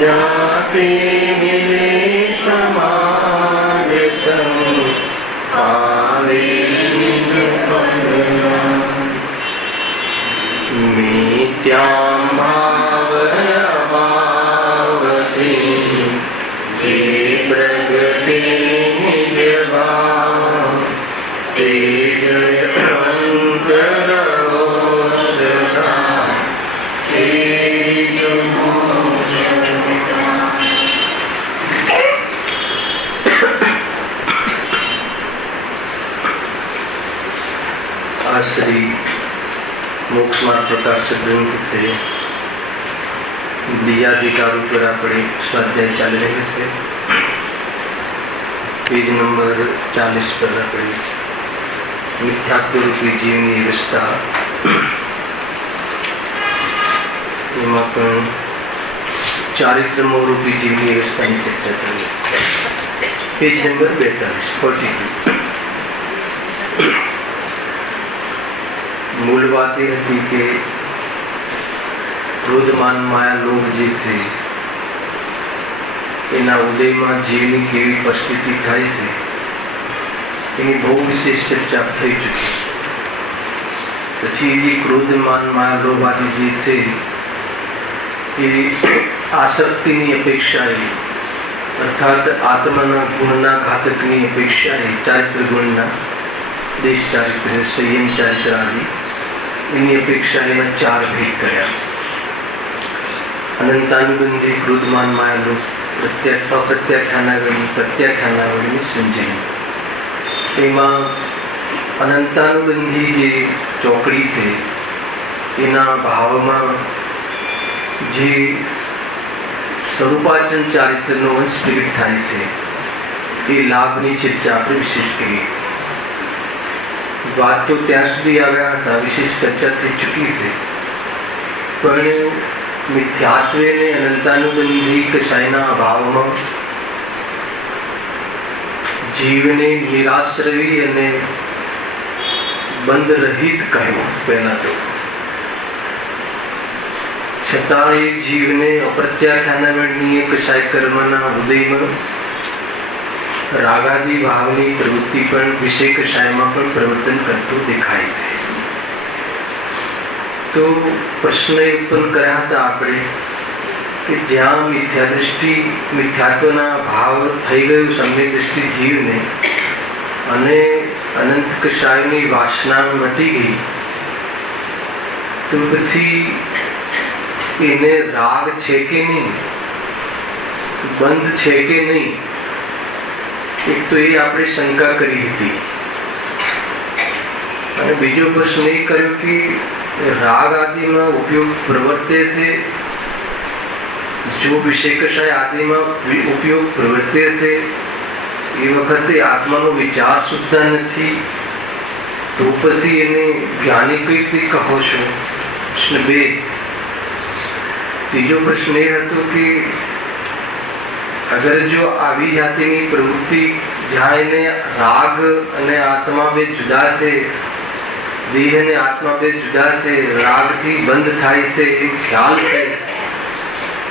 जाते मिले समाज संग आवे निज पगला मिथ्यां भाव अभावती जे प्रगटे निज भाव तेज अंतर सदा तेज श्री मोक्ष मार्ग प्रकाश ग्रंथ से बीजाधिकारों पर अपने स्वाध्याय चल रहे से पेज नंबर 40 पर अपनी मिथ्यात्व रूपी जीवनी व्यवस्था चारित्र रूपी जीवनी व्यवस्था की चर्चा चली। पेज नंबर 42 मूल बात यह थी कि क्रोध मान माया लोभ जैसे एना उदय में जीवनी केवी परिस्थिति थाय छे एनी बहु विशेष चर्चा थई चुकी। पछी जी क्रोध मान माया लोभ आदि जे छे ए आसक्तिनी अपेक्षाए अर्थात आत्माना गुणना घातकनी अपेक्षाए चारित्र गुणना देश चारित्र संयम चारित्र आदि એની અપેક્ષા એના ચાર ભેદ કર્યા। અનંતાનુબંધી ક્રોધમાન માયા લોભ અપ્રત્યાખ્યાનાવળી પ્રત્યાખ્યાનાવળીની સમજણી એમાં અનંતાનુબંધી જે ચોકડી છે એના ભાવમાં જે સ્વરૂપાચરણ ચારિત્રનો અંશ પ્રગટ થાય છે એ લાભની ચર્ચા આપણે વિશેષ કરીએ। बात तो त्या सुधी आव्या हता विशेष चर्चा थी चुकी है पण मिथ्यात्व ने अनंतानुबंधी कशायना अभाव में जीवने निराश्रवी अने बंध रहित कहूं पहला तो छता जीवने अप्रत्याख्यानावळनी कशाय कर्मना उदय में रागादी भावनी प्रवृत्ति पर विषय कषाय में प्रवर्तन करते दिखाई है। तो प्रश्न उत्पन्न कर्या था आपणे कि ज्यां मिथ्या दृष्टि मिथ्यात्वना भाव थई गयो सम्यक दृष्टि जीवने अने अनंत कषायनी वासना मटी गई तो पछी एने राग छे के नहीं बंध छे के नहीं एक तो ये आपने शंका करी थी અને બીજો પ્રશ્ન એ કર્યો કે રાગ આદि में उपयोग प्रवर्ते थे जो विषय कषाय आदि में उपयोग प्रवर्ते थे ये वखते आत्मा नो विचार सुद्धा नहीं तो पछी एने ज्ञानी कई रीते कहो छो। प्रश्न 2 तीजो प्रश्न ये हतो कि अगर जो आवी जाती प्रवृत्ति जहाँ ने राग अने आत्मा बे जुदा से देह ने आत्मा बे जुदा से राग थी बंद थाय से ख्याल है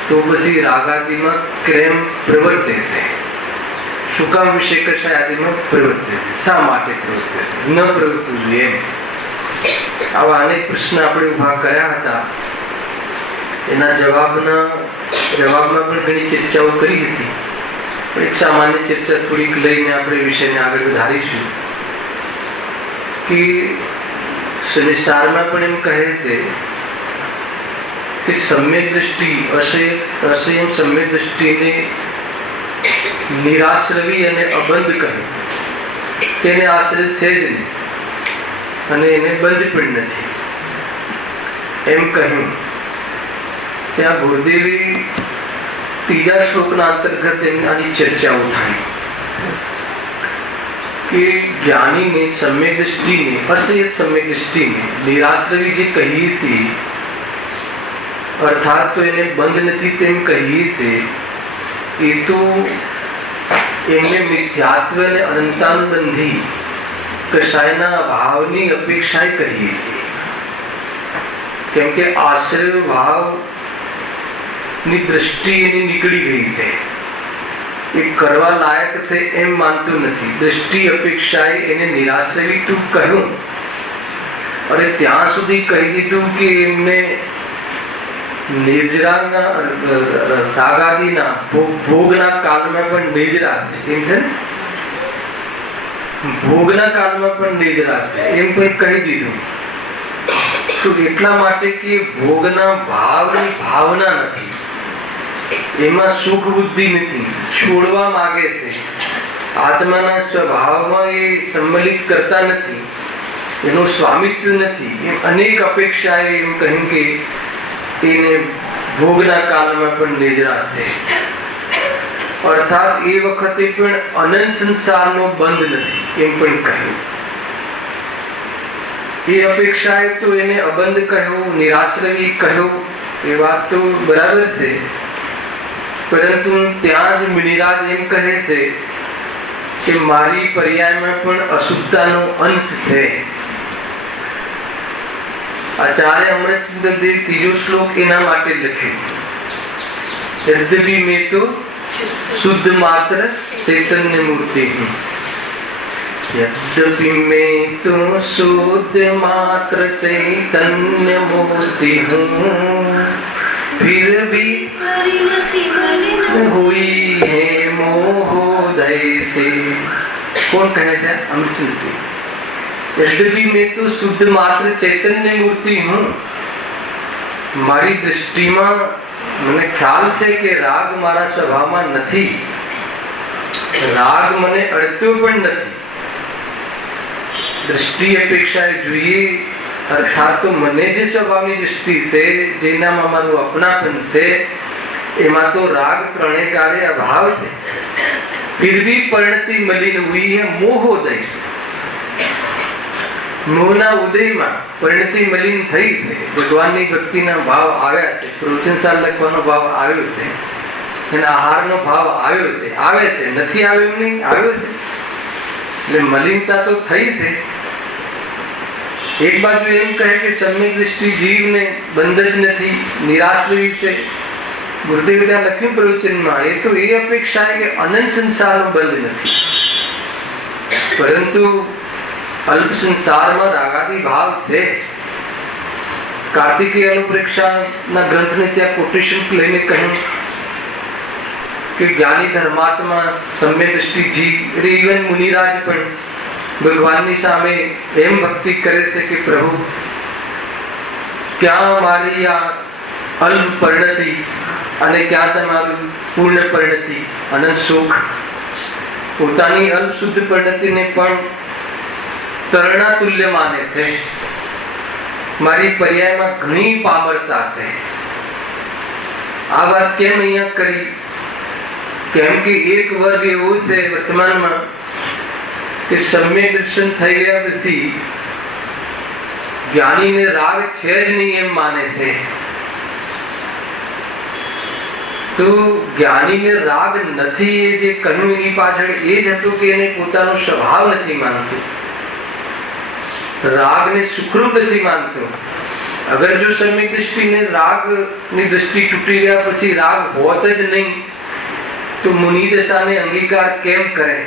तो पछी रागादि में क्रेम प्रवर्ते से शुका विषय कषाय आदि में प्रवर्ते से शा माटे प्रवर्ते से न प्रवर्तવું જોઈએ આવા અનેક પ્રશ્ન આપણે ઉભા કર્યા હતા। એના જવાબમાં પણ ઘણી ચર્ચાઓ કરી હતી પણ એક સામાન્ય ચર્ચા થોડીક લઈને આપણે વિષયને આગળ વધારીશું કે સંસારમાં પણ એમ કહે છે કે સમ્યક દૃષ્ટિ અસંયમ સમ્યક દૃષ્ટિને નિરાશ્રવી અને અબંધ કહે તેને આશ્રિત છે જ નહીં અને એને બંધ પણ નથી એમ કહ્યું। ત્યાં ગુરુદેવે ત્રીજા શ્લોકના અંતર્ગત આની ચર્ચા ઉઠાવી कि ज्ञानी ने सम्यक दृष्टि ने असंयत सम्यक दृष्टि ने निराश्रवी जी कही थी अर्थात तो એને બંધ નથી તેમ કહીએ છે એ તો એમને મિથ્યાત્વ અને અનંતાનુબંધી કશાયના ભાવની અપેક્ષા કરીએ છીએ, કેમ કે આશ્રય ભાવ ની દ્રષ્ટિ એની નીકળી ગઈ છે, એ કરવા લાયક છે એમ માનતું નથી. દ્રષ્ટિ અપેક્ષાએ એને નિરાશ્રવી તું કહ્યું, અને ત્યાં સુધી કહી દીધું કે એમને નિર્જરાના રાગાદીના ભોગના કાળમાં પણ નિર્જરા છે, એમ છે ભોગના કાળમાં પણ નિર્જરા છે એમ પણ કહી દીધું. તો એટલા માટે કે ભોગના ભાવની ભાવના નથી, એમાં સુખ બુદ્ધિ નથી, છોડવા માંગે છે, આત્માના સ્વભાવમાં એ સંમલિત કરતા નથી, એનું સ્વામિત્વ નથી, એમ અનેક અપેક્ષાએ એમ કહ્યું કે એને ભોગના કાળમાં પણ નિર્જરા છે. અર્થાત એ વખતે પણ અનંત સંસારનો બંધ નથી એમ પણ કહ્યું. એ અપેક્ષાએ તો એને અબંધ કહ્યો, નિરાશ્રવી કહ્યો, એ વાત તો બરાબર છે, પરંતુ ત્યાં જ મુનિરાજ એમ કહે છે કે મારી પર્યાયમાં પણ અશુદ્ધતાનો અંશ છે. આચાર્ય અમૃતચંદ્ર દેવ ત્રીજો શ્લોક એના માટે લખ્યો, યદ્યપિ મેં તો શુદ્ધ માત્ર ચૈતન્ય મૂર્તિ હું, यद्यपि मैं तो शुद्ध मात्र चैतन्य मूर्ति हूँ, फिर भी हुई है मोहोदय से. कौन कहे थे? अमृतचंद्र. यद्यपि मैं तो शुद्ध मात्र चैतन्य मूर्ति हूँ, મારી દૃષ્ટિમાં મને ખ્યાલ છે કે રાગ મારા સ્વભાવમાં નથી, રાગ મને અડતો પણ નથી. દ્રષ્ટિ અપેક્ષાએ જોઈએ, અર્થાત તો મને જે સ્વભાવની દૃષ્ટિ છે, જેનામાં મારું અપનાપન છે, એમાં તો રાગ ત્રણે કાળે અભાવ છે. फिर भी परिणति मलिन हुई है मोहोदय से. મોહના ઉદયમાં પરિણતિ મલિન થઈ છે, ભગવાનની ભક્તિના ભાવ આવ્યા છે, પ્રવચનસાર લખવાનો ભાવ આવ્યો છે, એના આહારનો ભાવ આવ્યો છે, આવે છે, નથી આવ્યો એમ નહીં, આવ્યો છે. એટલે મલિનતા તો થઈ છે. એક બાજુ એમ કહે કે સમ્યક દૃષ્ટિ જીવને બંધ જ નથી, નિરાશ્રવી છે. ગુરુદેવ ત્યાં લખ્યું પ્રવચનમાં, એ તો એ અપેક્ષા કે અનંત સંસારનો બંધ નથી, પરંતુ અલ્પ સંસારમાં રાગાદી ભાવ છે. કાર્તિકેય અનુપ્રેક્ષાના ગ્રંથને ત્યાં કોટેશન લઈને કહ્યું કે જ્ઞાની ધર્માત્મા સમ્ય દૃષ્ટિ જીવ, ઇવન મુનિરાજ પણ ભગવાનની સામે એમ ભક્તિ કરે છે કે પ્રભુ ક્યાં મારી આ અલ્પ પરિણતિ અને ક્યાં તમારું પૂર્ણ પરિણતિ, અનંત સુખ. પોતાની અલ્પ શુદ્ધ પરિણતિને પણ તરણા તુલ્ય માને છે. મારી પર્યાયમાં ઘણી પામરતા છે. આ વાત કેમ અહીંયા કરી? કેમ કે એક વર્ગ એવો છે વર્તમાનમાં કે સમ્યક દર્શન થઈ ગયા પછી જ્ઞાનીને રાગ છે જ નહીં એમ માને છે. તો જ્ઞાનીને રાગ નથી એ જે કહ્યું એની પાછળ એ જ હતું કે એને પોતાનો સ્વભાવ નથી માનતું, રાગને સુખરૂપ નથી માનતો. અગર જો સમ્યક દૃષ્ટિને રાગની દૃષ્ટિ તૂટી ગયા પછી રાગ હોત જ નહીં તો મુનિદશાને અંગીકાર કેમ કરે?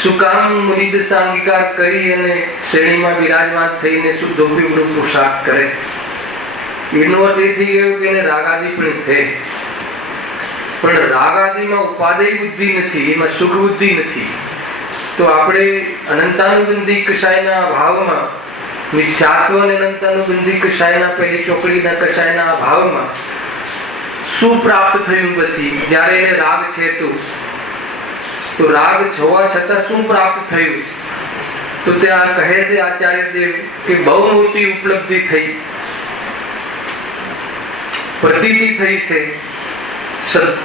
શું કામ મુનિદશા અંગીકાર કરી અને શ્રેણીમાં બિરાજમાન થઈને શુદ્ધોપયોગનો પોશાક કરે? એનો અર્થ એ થઈ ગયો કે એને રાગાદી પણ છે, પણ રાગાદીમાં ઉપાદેય બુદ્ધિ નથી, એમાં સુખ બુદ્ધિ નથી. તો આપણે અનંતાનુબંધી કષાયના ભાવમાં, મિથ્યાત્વ અને અનંતાનુબંધી કષાયના પહેલી ચોકડીના કષાયના ભાવમાં શું પ્રાપ્ત થયું? પછી જ્યારે એને રાગ છે તો રાગ હોવા છતાં શું પ્રાપ્ત થયું? તો ત્યાં કહે છે આચાર્ય દેવ કે બહુ મોટી ઉપલબ્ધિ થઈ, પ્રતીતિ થઈ છે,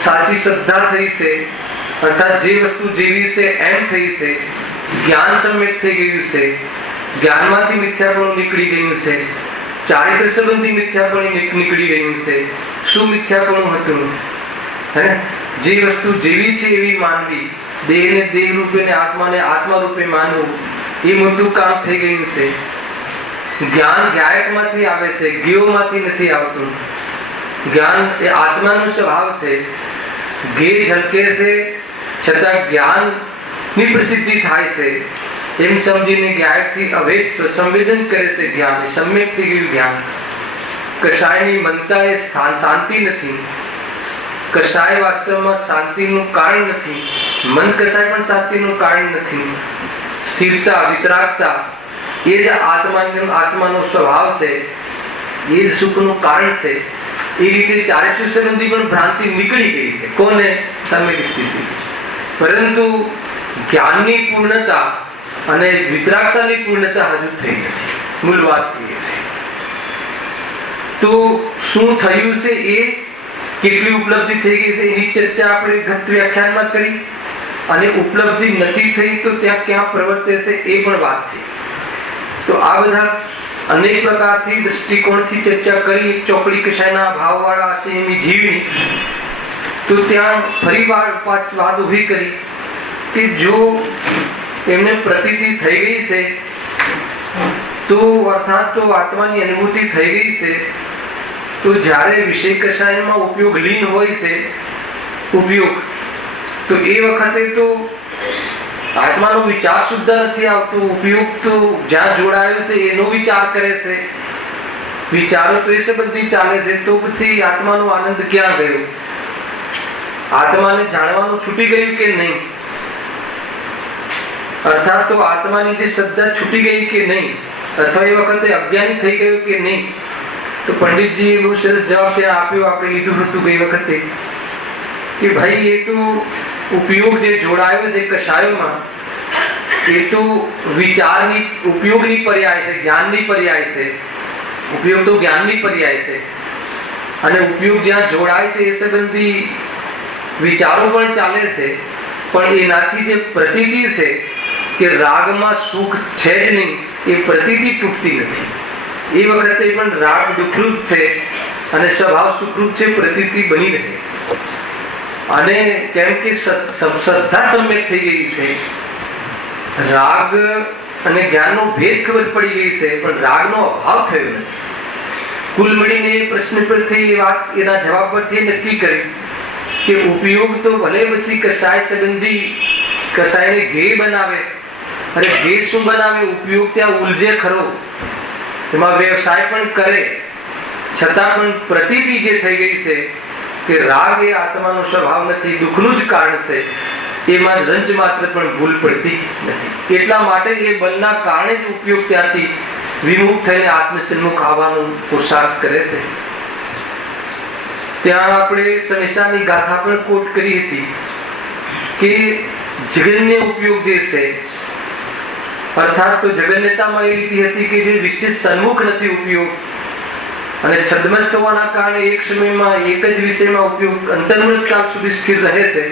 સાચી શ્રદ્ધા થઈ છે, અર્થાત જે વસ્તુ જેવી છે એમ થઈ છે, જ્ઞાન સમ્યક થઈ ગયું છે, જ્ઞાનમાંથી મિથ્યાપણું નીકળી ગયું છે, ચારિત્ર સંબંધી મિથ્યાપણું નીકળી ગયું છે. શું મિથ્યાપણું હતું? હે, જે વસ્તુ જેવી છે એવી માનવી, દેહને દેહ રૂપે ને આત્માને આત્મા રૂપે માનવું, એ મોટું કામ થઈ ગયું છે. જ્ઞાન ગાયકમાંથી આવે છે, ગેઓમાંથી નથી આવતું. જ્ઞાન એ આત્માનો સ્વભાવ છે. ગે ઝલકે છે છતાં જ્ઞાનની પ્રસિદ્ધિ થાય છે એમ સમજીને ગાયકથી અભેદ સંવેદન કરે છે. જ્ઞાન એ સમ્યક થઈ ગયું જ્ઞાન. કષાયની મનતા એ શાંતિ નથી. કષાય વાસ્તવમાં શાંતિનું કારણ નથી. મન કષાય પણ શાંતિનું કારણ નથી. સ્થિરતા, વિતરાગતા એ જ આત્માનો સ્વભાવ છે, એ જ સુખનું કારણ છે. એ રીતે ચારિત્ર્ય સંબંધી પણ ભ્રાંતિ નીકળી ગઈ છે. કોને? સમ્યક સ્થિતિ. પરંતુ જ્ઞાનની પૂર્ણતા અને વિતરાગતાની પૂર્ણતા હજુ થઈ નથી. મૂળ વાત એ છે. તો શું થયું છે, એ કેટલી ઉપલબ્ધિ થઈ ગઈ છે એની ચર્ચા આપણે ગત વ્યાખ્યાનમાં કરી. અને ઉપલબ્ધિ નથી થઈ તો ત્યાં ક્યાં પ્રવર્તે છે એ પણ વાત થઈ. તો આ બધા અનેક પ્રકારથી દ્રષ્ટિકોણથી ચર્ચા કરી. ચોકડી કશાયના ભાવવાળા હશે એની જીવની. તો ત્યાં ફરી વાત ઉભી કરી કે જો એમને પ્રતીતિ થઈ ગઈ છે તો અર્થાત તો આત્માની અનુભૂતિ થઈ ગઈ છે, તો જ્યારે વિષય કષાયમાં ઉપયોગ લીન હોય છે ઉપયોગ, તો એ વખતે તો આત્માનો વિચાર સુદ્ધા નથી આવતો. ઉપયોગ તો જ્યાં જોડાયો છે એનો વિચાર કરે છે. વિચારો તો એ સંબંધી ચાલે છે. તો પછી આત્માનો આનંદ ક્યાં ગયો? આત્માને જાણવાનું છૂટી ગયું કે નહીં? અર્થાત તો આત્માની જે શ્રદ્ધા છૂટી ગઈ કે નહીં, અથવા એ વખતે અજ્ઞાની થઈ ગયો કે નહીં? તો પંડિતજી બહુ સરસ જવાબ ત્યાં આપ્યો. આપણે લીધું હતું ગઈ વખતે કે ભાઈ એ તો ઉપયોગ જે જોડાયો છે કષાયોમાં એ તો વિચારની ઉપયોગની પર્યાય છે, જ્ઞાનની પર્યાય છે. ઉપયોગ તો જ્ઞાનની પર્યાય છે. અને ઉપયોગ જ્યાં જોડાય છે એ સંબંધી વિચારો પણ ચાલે છે. પણ એનાથી જે પ્રતીતિ છે કે રાગમાં સુખ છે જ નહીં, એ પ્રતીતિ તૂટતી નથી. એ વખતે પણ રાગ દુઃખરૂપ છે અને સ્વભાવ સુખરૂપ છે, પ્રતીતિ બની રહે છે. અને કેમ કે શ્રદ્ધા સમ્યક થઈ ગઈ છે, રાગ અને જ્ઞાનનો ભેદ ખબર પડી ગઈ છે, પણ રાગનો અભાવ થયો નથી. કુલ મળીને એ પ્રશ્ન પરથી એ વાત, એના જવાબ પરથી નક્કી કરી કે ઉપયોગ તો ભલે પછી કષાય સંબંધી કષાયને ધ્યેય બનાવે. અરે ધ્યેય શું બનાવે? ઉપયોગ ત્યાં ઉલઝે ખરો, એમાં વ્યવસાય પણ કરે, છતાં પણ પ્રતીતિ જે થઈ ગઈ છે કે રાગ એ આત્માનો સ્વભાવ નથી, દુઃખનું જ કારણ છે, એમાં જ રંચ માત્ર પણ ભૂલ પડતી નથી. એટલા માટે એ બલના કારણે જ ઉપયોગ ત્યાંથી વિમુખ થઈને આત્મસન્મુખ આવવાનો પોશાક કરે છે. ત્યાં આપણે સમેશાની ગાથા પણ કોટ કરી હતી કે જગન્ય ઉપયોગ જે છે, અર્થાત તો જગન્યતામાં એ રીતિ હતી કે જે વિશેષ સન્મુખ નથી ઉપયોગ, અને છદ્મસ્ત હોવાના કારણે એક સમયમાં એક જ વિષયમાં ઉપયોગ અંતર્મુખ કાળ સુધી સ્થિર રહે છે.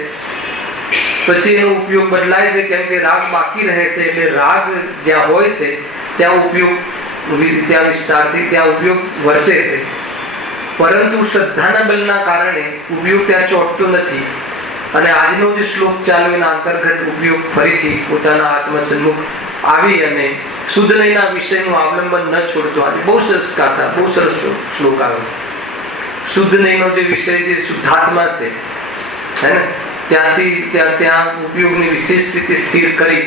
પછી એનો ઉપયોગ બદલાય છે કેમ કે રાગ બાકી રહે છે. એટલે રાગ જ્યાં હોય છે ત્યાં ઉપયોગ, ત્યાં વિસ્તારથી ત્યાં ઉપયોગ વર્તે છે. પરંતુ શ્રદ્ધાના બલના કારણે ઉપયોગ ત્યાં ચોંટતો નથી. અને આજનો જે શ્લોક ચાલ્યો એના અંતર્ગત ઉપયોગ ફરીથી પોતાના આત્મસન્મુખ આવી અને શુદ્ધ નયના વિષયનું અવલંબન ન છોડતો. આજે બહુ સરસ ગાથા, બહુ સરસ શ્લોક આવ્યો. શુદ્ધ નયનો જે વિષય જે શુદ્ધાત્મા છે, હે ને, ત્યાંથી ત્યાં ઉપયોગની વિશેષ રીતે સ્થિર કરી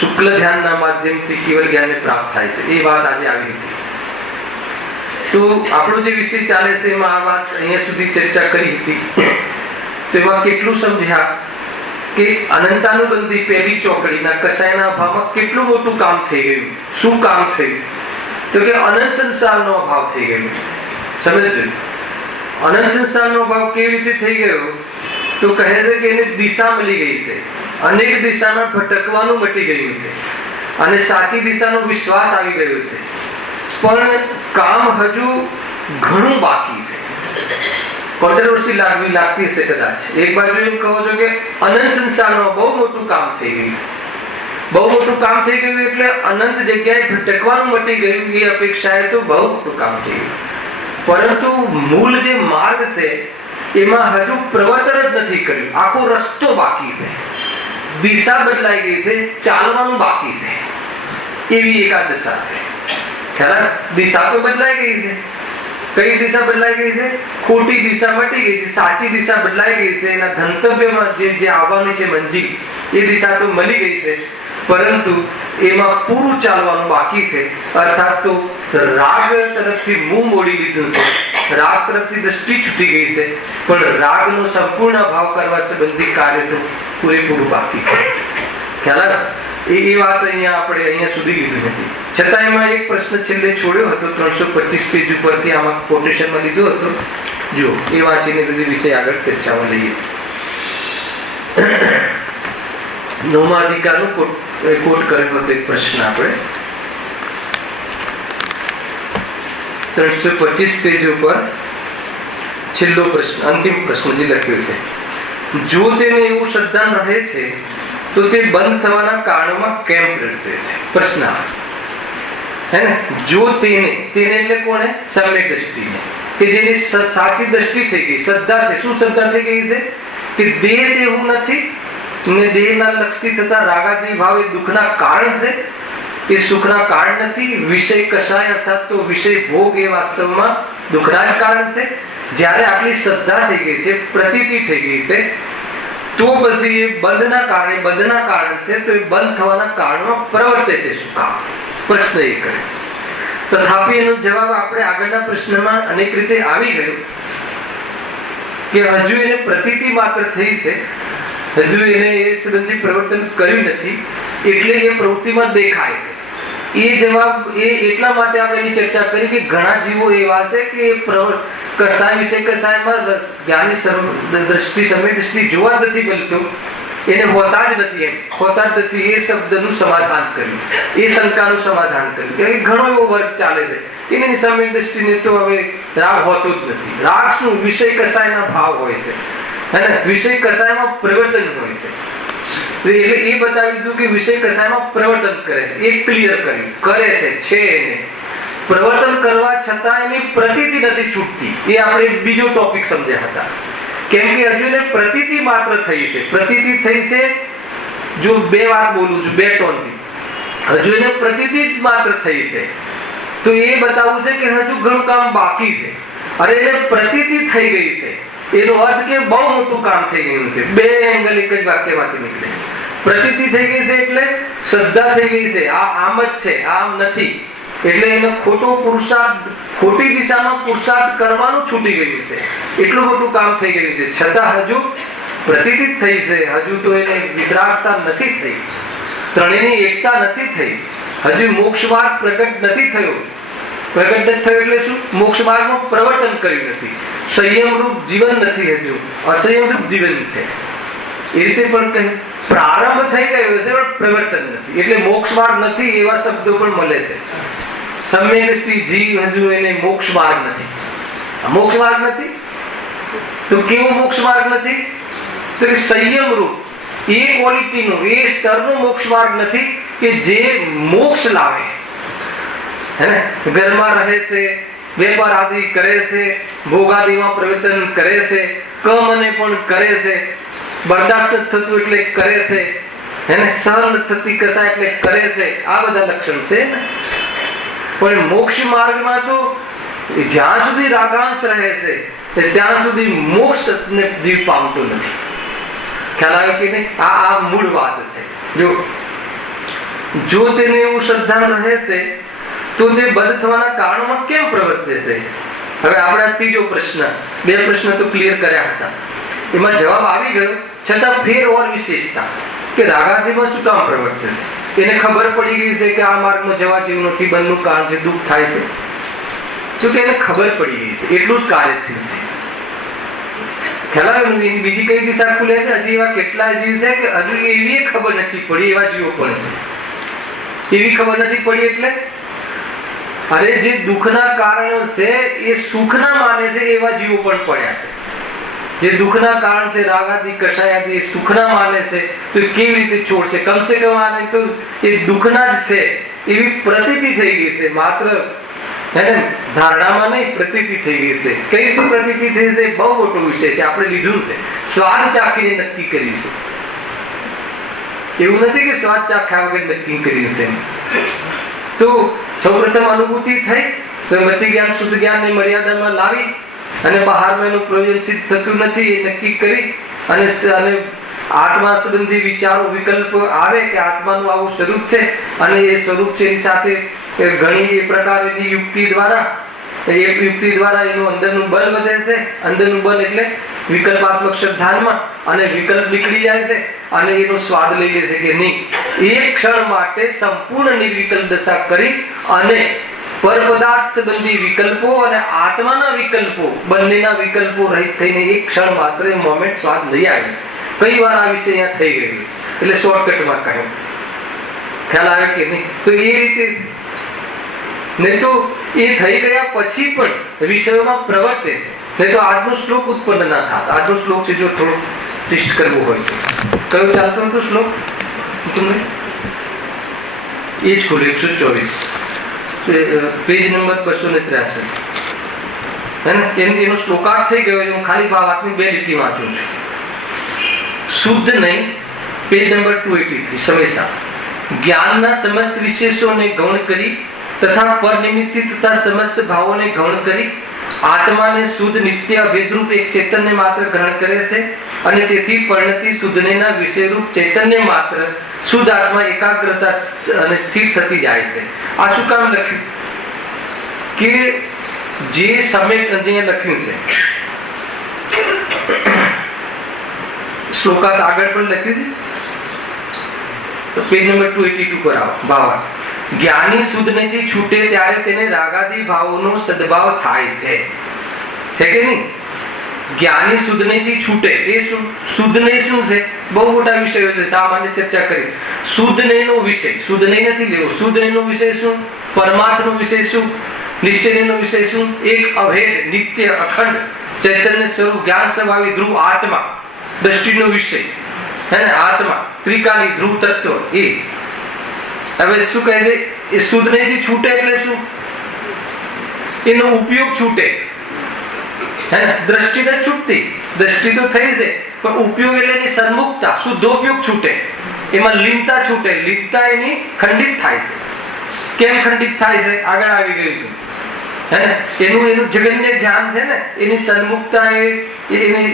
શુક્લ ધ્યાનના માધ્યમથી કેવળ જ્ઞાનને પ્રાપ્ત થાય છે. એ વાત આજે આવી હતી. તો આપણો જે વિષય ચાલે છે એમાં આ વાત અહીંયા સુધી ચર્ચા કરી હતી. તો એમાં કેટલું સમજ્યા કે અનંતાનુબંધી પહેલી ચોકડીના કષાયના અભાવમાં કેટલું મોટું કામ થઈ ગયું. શું કામ થયું? તો કે અનંત સંસારનો અભાવ થઈ ગયો. સમજજો, અનંત સંસારનો અભાવ કેવી રીતે થઈ ગયો? તો કહે છે કે એને દિશા મળી ગઈ છે. અનેક દિશામાં ભટકવાનું મટી ગયું છે અને સાચી દિશાનો વિશ્વાસ આવી ગયો છે. પણ કામ હજુ ઘણું બાકી છે. કોન્ટ્રોવર્સી લાગતી છે કદાચ. એક બાજુ એમ કહો છો કે અનંત સંસારનો બહુ મોટું કામ થઈ ગયું. બહુ મોટું કામ થઈ ગયું એટલે અનંત જગ્યાએ ભટકવાનું મટી ગયું. એ અપેક્ષાએ તો બહુ મોટું કામ થઈ ગયું. પરંતુ મૂળ જે માર્ગ છે એમાં હજુ પ્રવર્તન જ નથી કર્યું. આખો રસ્તો બાકી છે. દિશા બદલાઈ ગઈ છે, ચાલવાનું બાકી છે, એવી એકાદશા છે. ખ્યાલ? દિશા તો બદલાઈ ગઈ છે. કઈ દિશા બદલાઈ ગઈ છે? ખોટી દિશા મટી ગઈ છે, સાચી દિશા બદલાઈ ગઈ છે. એના ગંતવ્યમાં જે આવવાની છે મંજિલ, એ દિશા તો મળી ગઈ છે, પરંતુ એમાં પૂરું ચાલવાનું બાકી છે. અર્થાત તો રાગ તરફથી મું મોડી લીધું છે, રાગ તરફથી દ્રષ્ટિ છૂટી ગઈ છે, પણ રાગનો સંપૂર્ણ અભાવ કરવા સંબંધી કાર્ય તો પૂરેપૂરું બાકી છે. ખ્યાલ? એ વાત અહીંયા સુધી લીધું નથી. છતાં એમાં એક પ્રશ્ન છેલ્લે છોડ્યો હતો 325 પેજ ઉપરથી, આમાં કોટેશનમાં લીધો હતો. જો એ વાંચીને બધી વિષય આગળ ચર્ચામાં લઈએ. 9મા અધિકારનો કોટ કર્યો હતો એક પ્રશ્ન આપણે 325 પેજ ઉપર છેલ્લો પ્રશ્ન, અંતિમ પ્રશ્ન જે લખ્યો છે, જો તેને એવું શ્રદ્ધા રહે છે તો તે બંધ થવાના કારણમાં કેમ પ્રવર્તે છે? પ્રશ્ન હે ને? જો તેને એટલે કોને? સમ્યક દ્રષ્ટિને, કે જેની સાચી દ્રષ્ટિ થઈ ગઈ, શ્રદ્ધા છે. શું શ્રદ્ધા થઈ ગઈ છે? કે દેહ તેવું નથી ને દેહના લક્ષથી થતા રાગાદી ભાવ એ દુઃખના કારણ છે, એ સુખના કારણ નથી. વિષય કશાય અર્થાત તો વિષય ભોગ એ વાસ્તવમાં દુઃખના જ કારણ છે. જ્યારે આટલી શ્રદ્ધા થઈ ગઈ છે, પ્રતીતિ થઈ ગઈ છે, તો પછી એ બંધના કારણ છે, તો એ બંધ થવાના કારણમાં પ્રવર્તે છે. શું કામ? પ્રશ્ન એ કરે. તથાપિ એનો જવાબ આપણે આગળના પ્રશ્નમાં અનેક રીતે આવી ગયો કે હજુ એને પ્રતીતિ માત્ર થઈ છે, હજુ એને એ સંબંધી પ્રવર્તન કર્યું નથી, એટલે એ પ્રવૃત્તિમાં દેખાય છે. એ જવાબ એટલા માટે આપણે એની ચર્ચા કરી કે ઘણા જીવો એવા છે કે કસાય વિશે કસાયમાં જ્ઞાની દ્રષ્ટિ સમય દ્રષ્ટિ જોવા જ નથી મળતો, એને હોતા જ નથી. એમ હોતા જ નથી. એ શબ્દનું સમાધાન કર્યું, એ શંકાનું સમાધાન કર્યું કે ઘણો એવો વર્ગ ચાલે છે એની સમય દ્રષ્ટિને તો હવે રાગ હોતો જ નથી. રાગ શું? વિષય કસાયના ભાવ હોય છે, હે ને? વિષય કસાયમાં પ્રવર્તન હોય છે. એટલે એ બતાવી દીધું કે વિષય કસાયમાં પ્રવર્તન કરે છે. એ ક્લિયર કર્યું, કરે છે એને પ્રવર્તન કરવા છતાં એની પ્રતીતિ નથી છૂટતી. એ આપણે બીજો ટોપિક સમજ્યા હતા. કેમ કે હજુ એને પ્રતીતિ માત્ર થઈ છે. પ્રતીતિ થઈ છે, જો બે વાત બોલું છું બે ટોનથી, હજુ એને પ્રતીતિ જ માત્ર થઈ છે, તો એ બતાવવું છે કે હજુ ઘણું કામ બાકી છે. અરે એને પ્રતીતિ થઈ ગઈ છે, એનો અર્થ કે બહુ મોટું કામ થઈ ગયું છે. બે એંગલ એક જ વાક્યમાંથી નીકળે. પ્રતીતિ થઈ ગઈ છે એટલે શ્રદ્ધા થઈ ગઈ છે, આ આમ જ છે, આમ નથી, એટલે એનો ખોટો પુરુષાર્થ, ખોટી દિશામાં પુરુષાર્થ કરવાનું છૂટી ગયું છે. એટલું મોટું કામ થઈ ગયું છે, છતાં હજુ પ્રતીતિ થઈ છે, હજુ તો એને વિતરાગતા નથી થઈ, ત્રણેયની એકતા નથી થઈ, હજુ મોક્ષ માર્ગ પ્રગટ નથી થયો. પ્રગટ નથી થયો એટલે શું? મોક્ષ માર્ગનું પ્રવર્તન કર્યું નથી, સંયમ રૂપ જીવન નથી, હજુ અસંયમ રૂપ જીવન છે. એ રીતે પણ કહ્યું પ્રારંભ થઈ ગયો છે પણ પ્રવર્તન નથી, એટલે મોક્ષ માર્ગ નથી એવા શબ્દો પણ મળે છે. સમ્યક દ્રષ્ટિ જીવ હજુ એને મોક્ષ માર્ગ નથી. મોક્ષ માર્ગ નથી તો કેવો મોક્ષ માર્ગ નથી? તો સંયમ રૂપ એ ક્વોલિટીનો, એ સ્તરનો મોક્ષ માર્ગ નથી કે જે મોક્ષ લાવે. હે ને? ઘરમાં રહે છે, વેપાર આદિ કરે છે, ભોગાદિમાં પ્રવર્તન કરે છે, કમને પણ કરે છે, બરદાસ્ત થતું એટલે કરે છે, એને સહન થતી કસાય એટલે કરે છે. આ બધા લક્ષણ છે ને. પણ મોક્ષ માર્ગમાં તો જ્યાં સુધી રાગાંશ રહે છે ત્યાં સુધી મોક્ષ ને જીવ પામતો નથી. ખ્યાલ આવે કે નહીં? આ મૂળ વાત છે. જો તેને એવું શ્રદ્ધા રહે છે તો તે બંધ થવાના કારણોમાં કેમ પ્રવર્તે છે? હવે આપણે ત્રીજો પ્રશ્ન, બે પ્રશ્ન તો ક્લિયર કર્યા હતા, એમાં જવાબ આવી ગયો, છતાં ફેર ઓર વિશેષતા કે રાગાદિમાં શું કામ પ્રવર્તે છે? એને ખબર પડી ગઈ છે કે આ માર્ગમાં જવા જેવું નથી, બંધનું કારણ છે, દુઃખ થાય છે, તો તેને ખબર પડી ગઈ છે, એટલું જ કાર્ય થયું છે. ખ્યાલ આવે? બીજી કઈ દિશા ખુલે છે? હજી એવા કેટલા જીવ છે કે હજુ એવી ખબર નથી પડી, એવા જીવો પણ છે. એવી ખબર નથી પડી એટલે અરે જે દુઃખના કારણો છે એ સુખના માને છે એવા જીવો પણ પડ્યા છે. જે દુઃખના કારણ છે રાગાદી કષાયાદી સુખના માને છે, તો કેવી રીતે છોડશે? કમસે કમ આને તો એ દુઃખના જ છે એવી પ્રતીતિ થઈ ગઈ છે. માત્ર એને ધારણામાં નહીં, પ્રતીતિ થઈ ગઈ છે. કઈ રીતે પ્રતીતિ થઈ છે? બહુ મોટો વિષય છે, આપણે લીધું છે, સ્વાદ ચાખીને નક્કી કર્યું છે. એવું નથી કે સ્વાદ ચાખ્યા વગર નક્કી કર્યું છે. તો સૌપ્રથમ અનુભૂતિ થઈ, તો મતિ જ્ઞાન શુદ્ધ જ્ઞાનની મર્યાદામાં લાવી અને બહારમાં એનું પ્રયોજન સિદ્ધ થતું નથી એ નક્કી કરી અને આત્મા સંબંધી વિચારો વિકલ્પ આવે કે આત્માનું આવું સ્વરૂપ છે અને એ સ્વરૂપ છે એની સાથે ઘણી એ પ્રકારની યુક્તિ દ્વારા એનું અંદરનું બળ વધે છે. અંદરનું બળ એટલે વિકલ્પાત્મક શ્રદ્ધાનમાં, અને વિકલ્પ નીકળી જાય છે અને એનો સ્વાદ લઈ લે છે કે નહીં. એક ક્ષણ માટે સંપૂર્ણ નિર્વિકલ્પ દશા કરી અને પરપદાર્થ સંબંધી વિકલ્પો અને આત્માના વિકલ્પો બંનેના વિકલ્પો રહિત થઈને એક ક્ષણ માત્ર એ મોમેન્ટ સ્વાદ લઈ આવી. કઈ વાર આ વિષય અહીંયા થઈ ગયું એટલે શોર્ટકટમાં કહ્યું. ખ્યાલ આવે કે નહીં? તો એ રીતે નહીં તો એ થઈ ગયા પછી પણ વિષયોમાં પ્રવર્તે છે. નહીં તો આજનો શ્લોક ઉત્પન્ન ના થાત. આજનો શ્લોક છે જો થોડું ટેસ્ટ કરવું હોય તો કયો ચાલતો હતો શ્લોક તમને? એ જ ખોલો 124 પેજ નંબર 283 હે ને? એનો શ્લોકાર્થ થઈ ગયો. હું ખાલી ભાવાર્થની 2 લીટી વાંચું છું. શુદ્ધ નહીં, પેજ નંબર 283 સમયસા જ્ઞાનના સમસ્ત વિશેષોને ગૌણ કરી તથા પરનિમિત્તિ તથા સમસ્ત ભાવોને ગૌણ કરી આત્માને શુદ્ધ નિત્ય અભેદરૂપ એક ચૈતન્ય માત્ર ગ્રહણ કરે છે અને તેથી પરિણતિ શુદ્ધનેના વિષયરૂપ ચૈતન્ય માત્ર શુદ્ધ આત્મા એકાગ્રતા અને સ્થિર થતી જાય છે. આ શું કામ લખ્યું કે જે સમેત જે લખ્યું છે શ્લોકાત આગળ પણ લખ્યું છે, પેજ નંબર 282 પર આવો. ભાવાર્થ જ્ઞાની શુદ્ધ નહીં છૂટે ત્યારે તેને રાગાદી ભાવોનો સદભાવ થાય છે કે નહીં? જ્ઞાની શુદ્ધ નહીં છૂટે એ શું? શુદ્ધ નહીં શું છે? બહુ મોટા વિષયો છે, સામાન્ય ચર્ચા કરી. શુદ્ધ નહીં નો વિષય, શુદ્ધ નહીં નથી લેવો. શુદ્ધ નહીં નો વિષય શું? પરમાર્થ નો વિષય શું? નિશ્ચય નો વિષય શું? એક અભેદ નિત્ય અખંડ ચૈતન્ય સ્વરૂપ જ્ઞાન સ્વભાવી ધ્રુવ આત્મા દ્રષ્ટિનો વિષય હે ને? આત્મા ત્રિકાલી ધ્રુવ તત્વ. એ હવે શું કહે છે? એ શુદ્ધ નહીં છૂટે એટલે શું? એનો ઉપયોગ છૂટે હે ને? દ્રષ્ટિ ને છૂટતી, દ્રષ્ટિ તો થઈ છે પણ ઉપયોગ એટલે એની સન્મુખતા, શુદ્ધોપયોગ છૂટે, એમાં લીનતા છૂટે. લીનતા એની ખંડિત થાય છે. કેમ ખંડિત થાય છે? આગળ આવી ગયું હતું હે ને? એનું જગન્ય જ્ઞાન છે ને, એની સન્મુખતા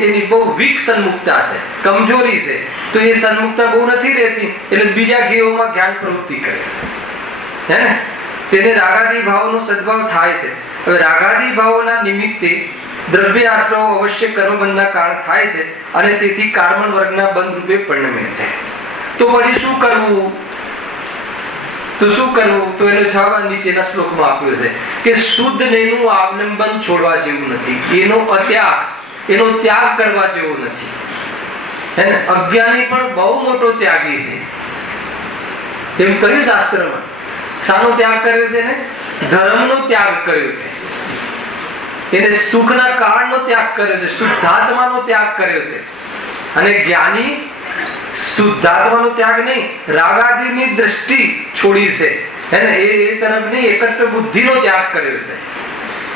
એની બહુ વીક સન્મુખતા છે, કમજોરી છે. તો એ સન્મુખતા બહુ નથી રહેતી એટલે બીજા જ્ઞેયોમાં જ્ઞાન પ્રવૃત્તિ કરે છે હે ને? તેને રાગાદી ભાવનો સદભાવ થાય છે. હવે રાગાદી ભાવોના નિમિત્તે દ્રવ્ય આશ્રવો અવશ્ય કર્મબંધના કારણ થાય છે અને તેથી કાર્બન વર્ગના બંધ રૂપે પરિણમે છે. તો પછી શું કરવું? તો શું કરવું? તો એનો જવાબ નીચેના શ્લોકમાં આપ્યો છે કે શુદ્ધ નેનું અવલંબન છોડવા જેવું નથી, એનો અત્યાગ, એનો ત્યાગ કરવા જેવો નથી હે ને? અજ્ઞાની પણ બહુ મોટો ત્યાગી છે એમ કહ્યું શાસ્ત્રમાં. શાનો ત્યાગ કર્યો છે ને? ધર્મનો ત્યાગ કર્યો છે. એને સુખના કારણનો ત્યાગ કર્યો છે, શુદ્ધાત્માનો ત્યાગ કર્યો છે. અને જ્ઞાની શુદ્ધાત્માનો ત્યાગ નહીં, રાગાદિની દ્રષ્ટિ છોડી છે હે ને? એ તરફ નહીં, એકત્ર બુદ્ધિનો ત્યાગ કર્યો છે.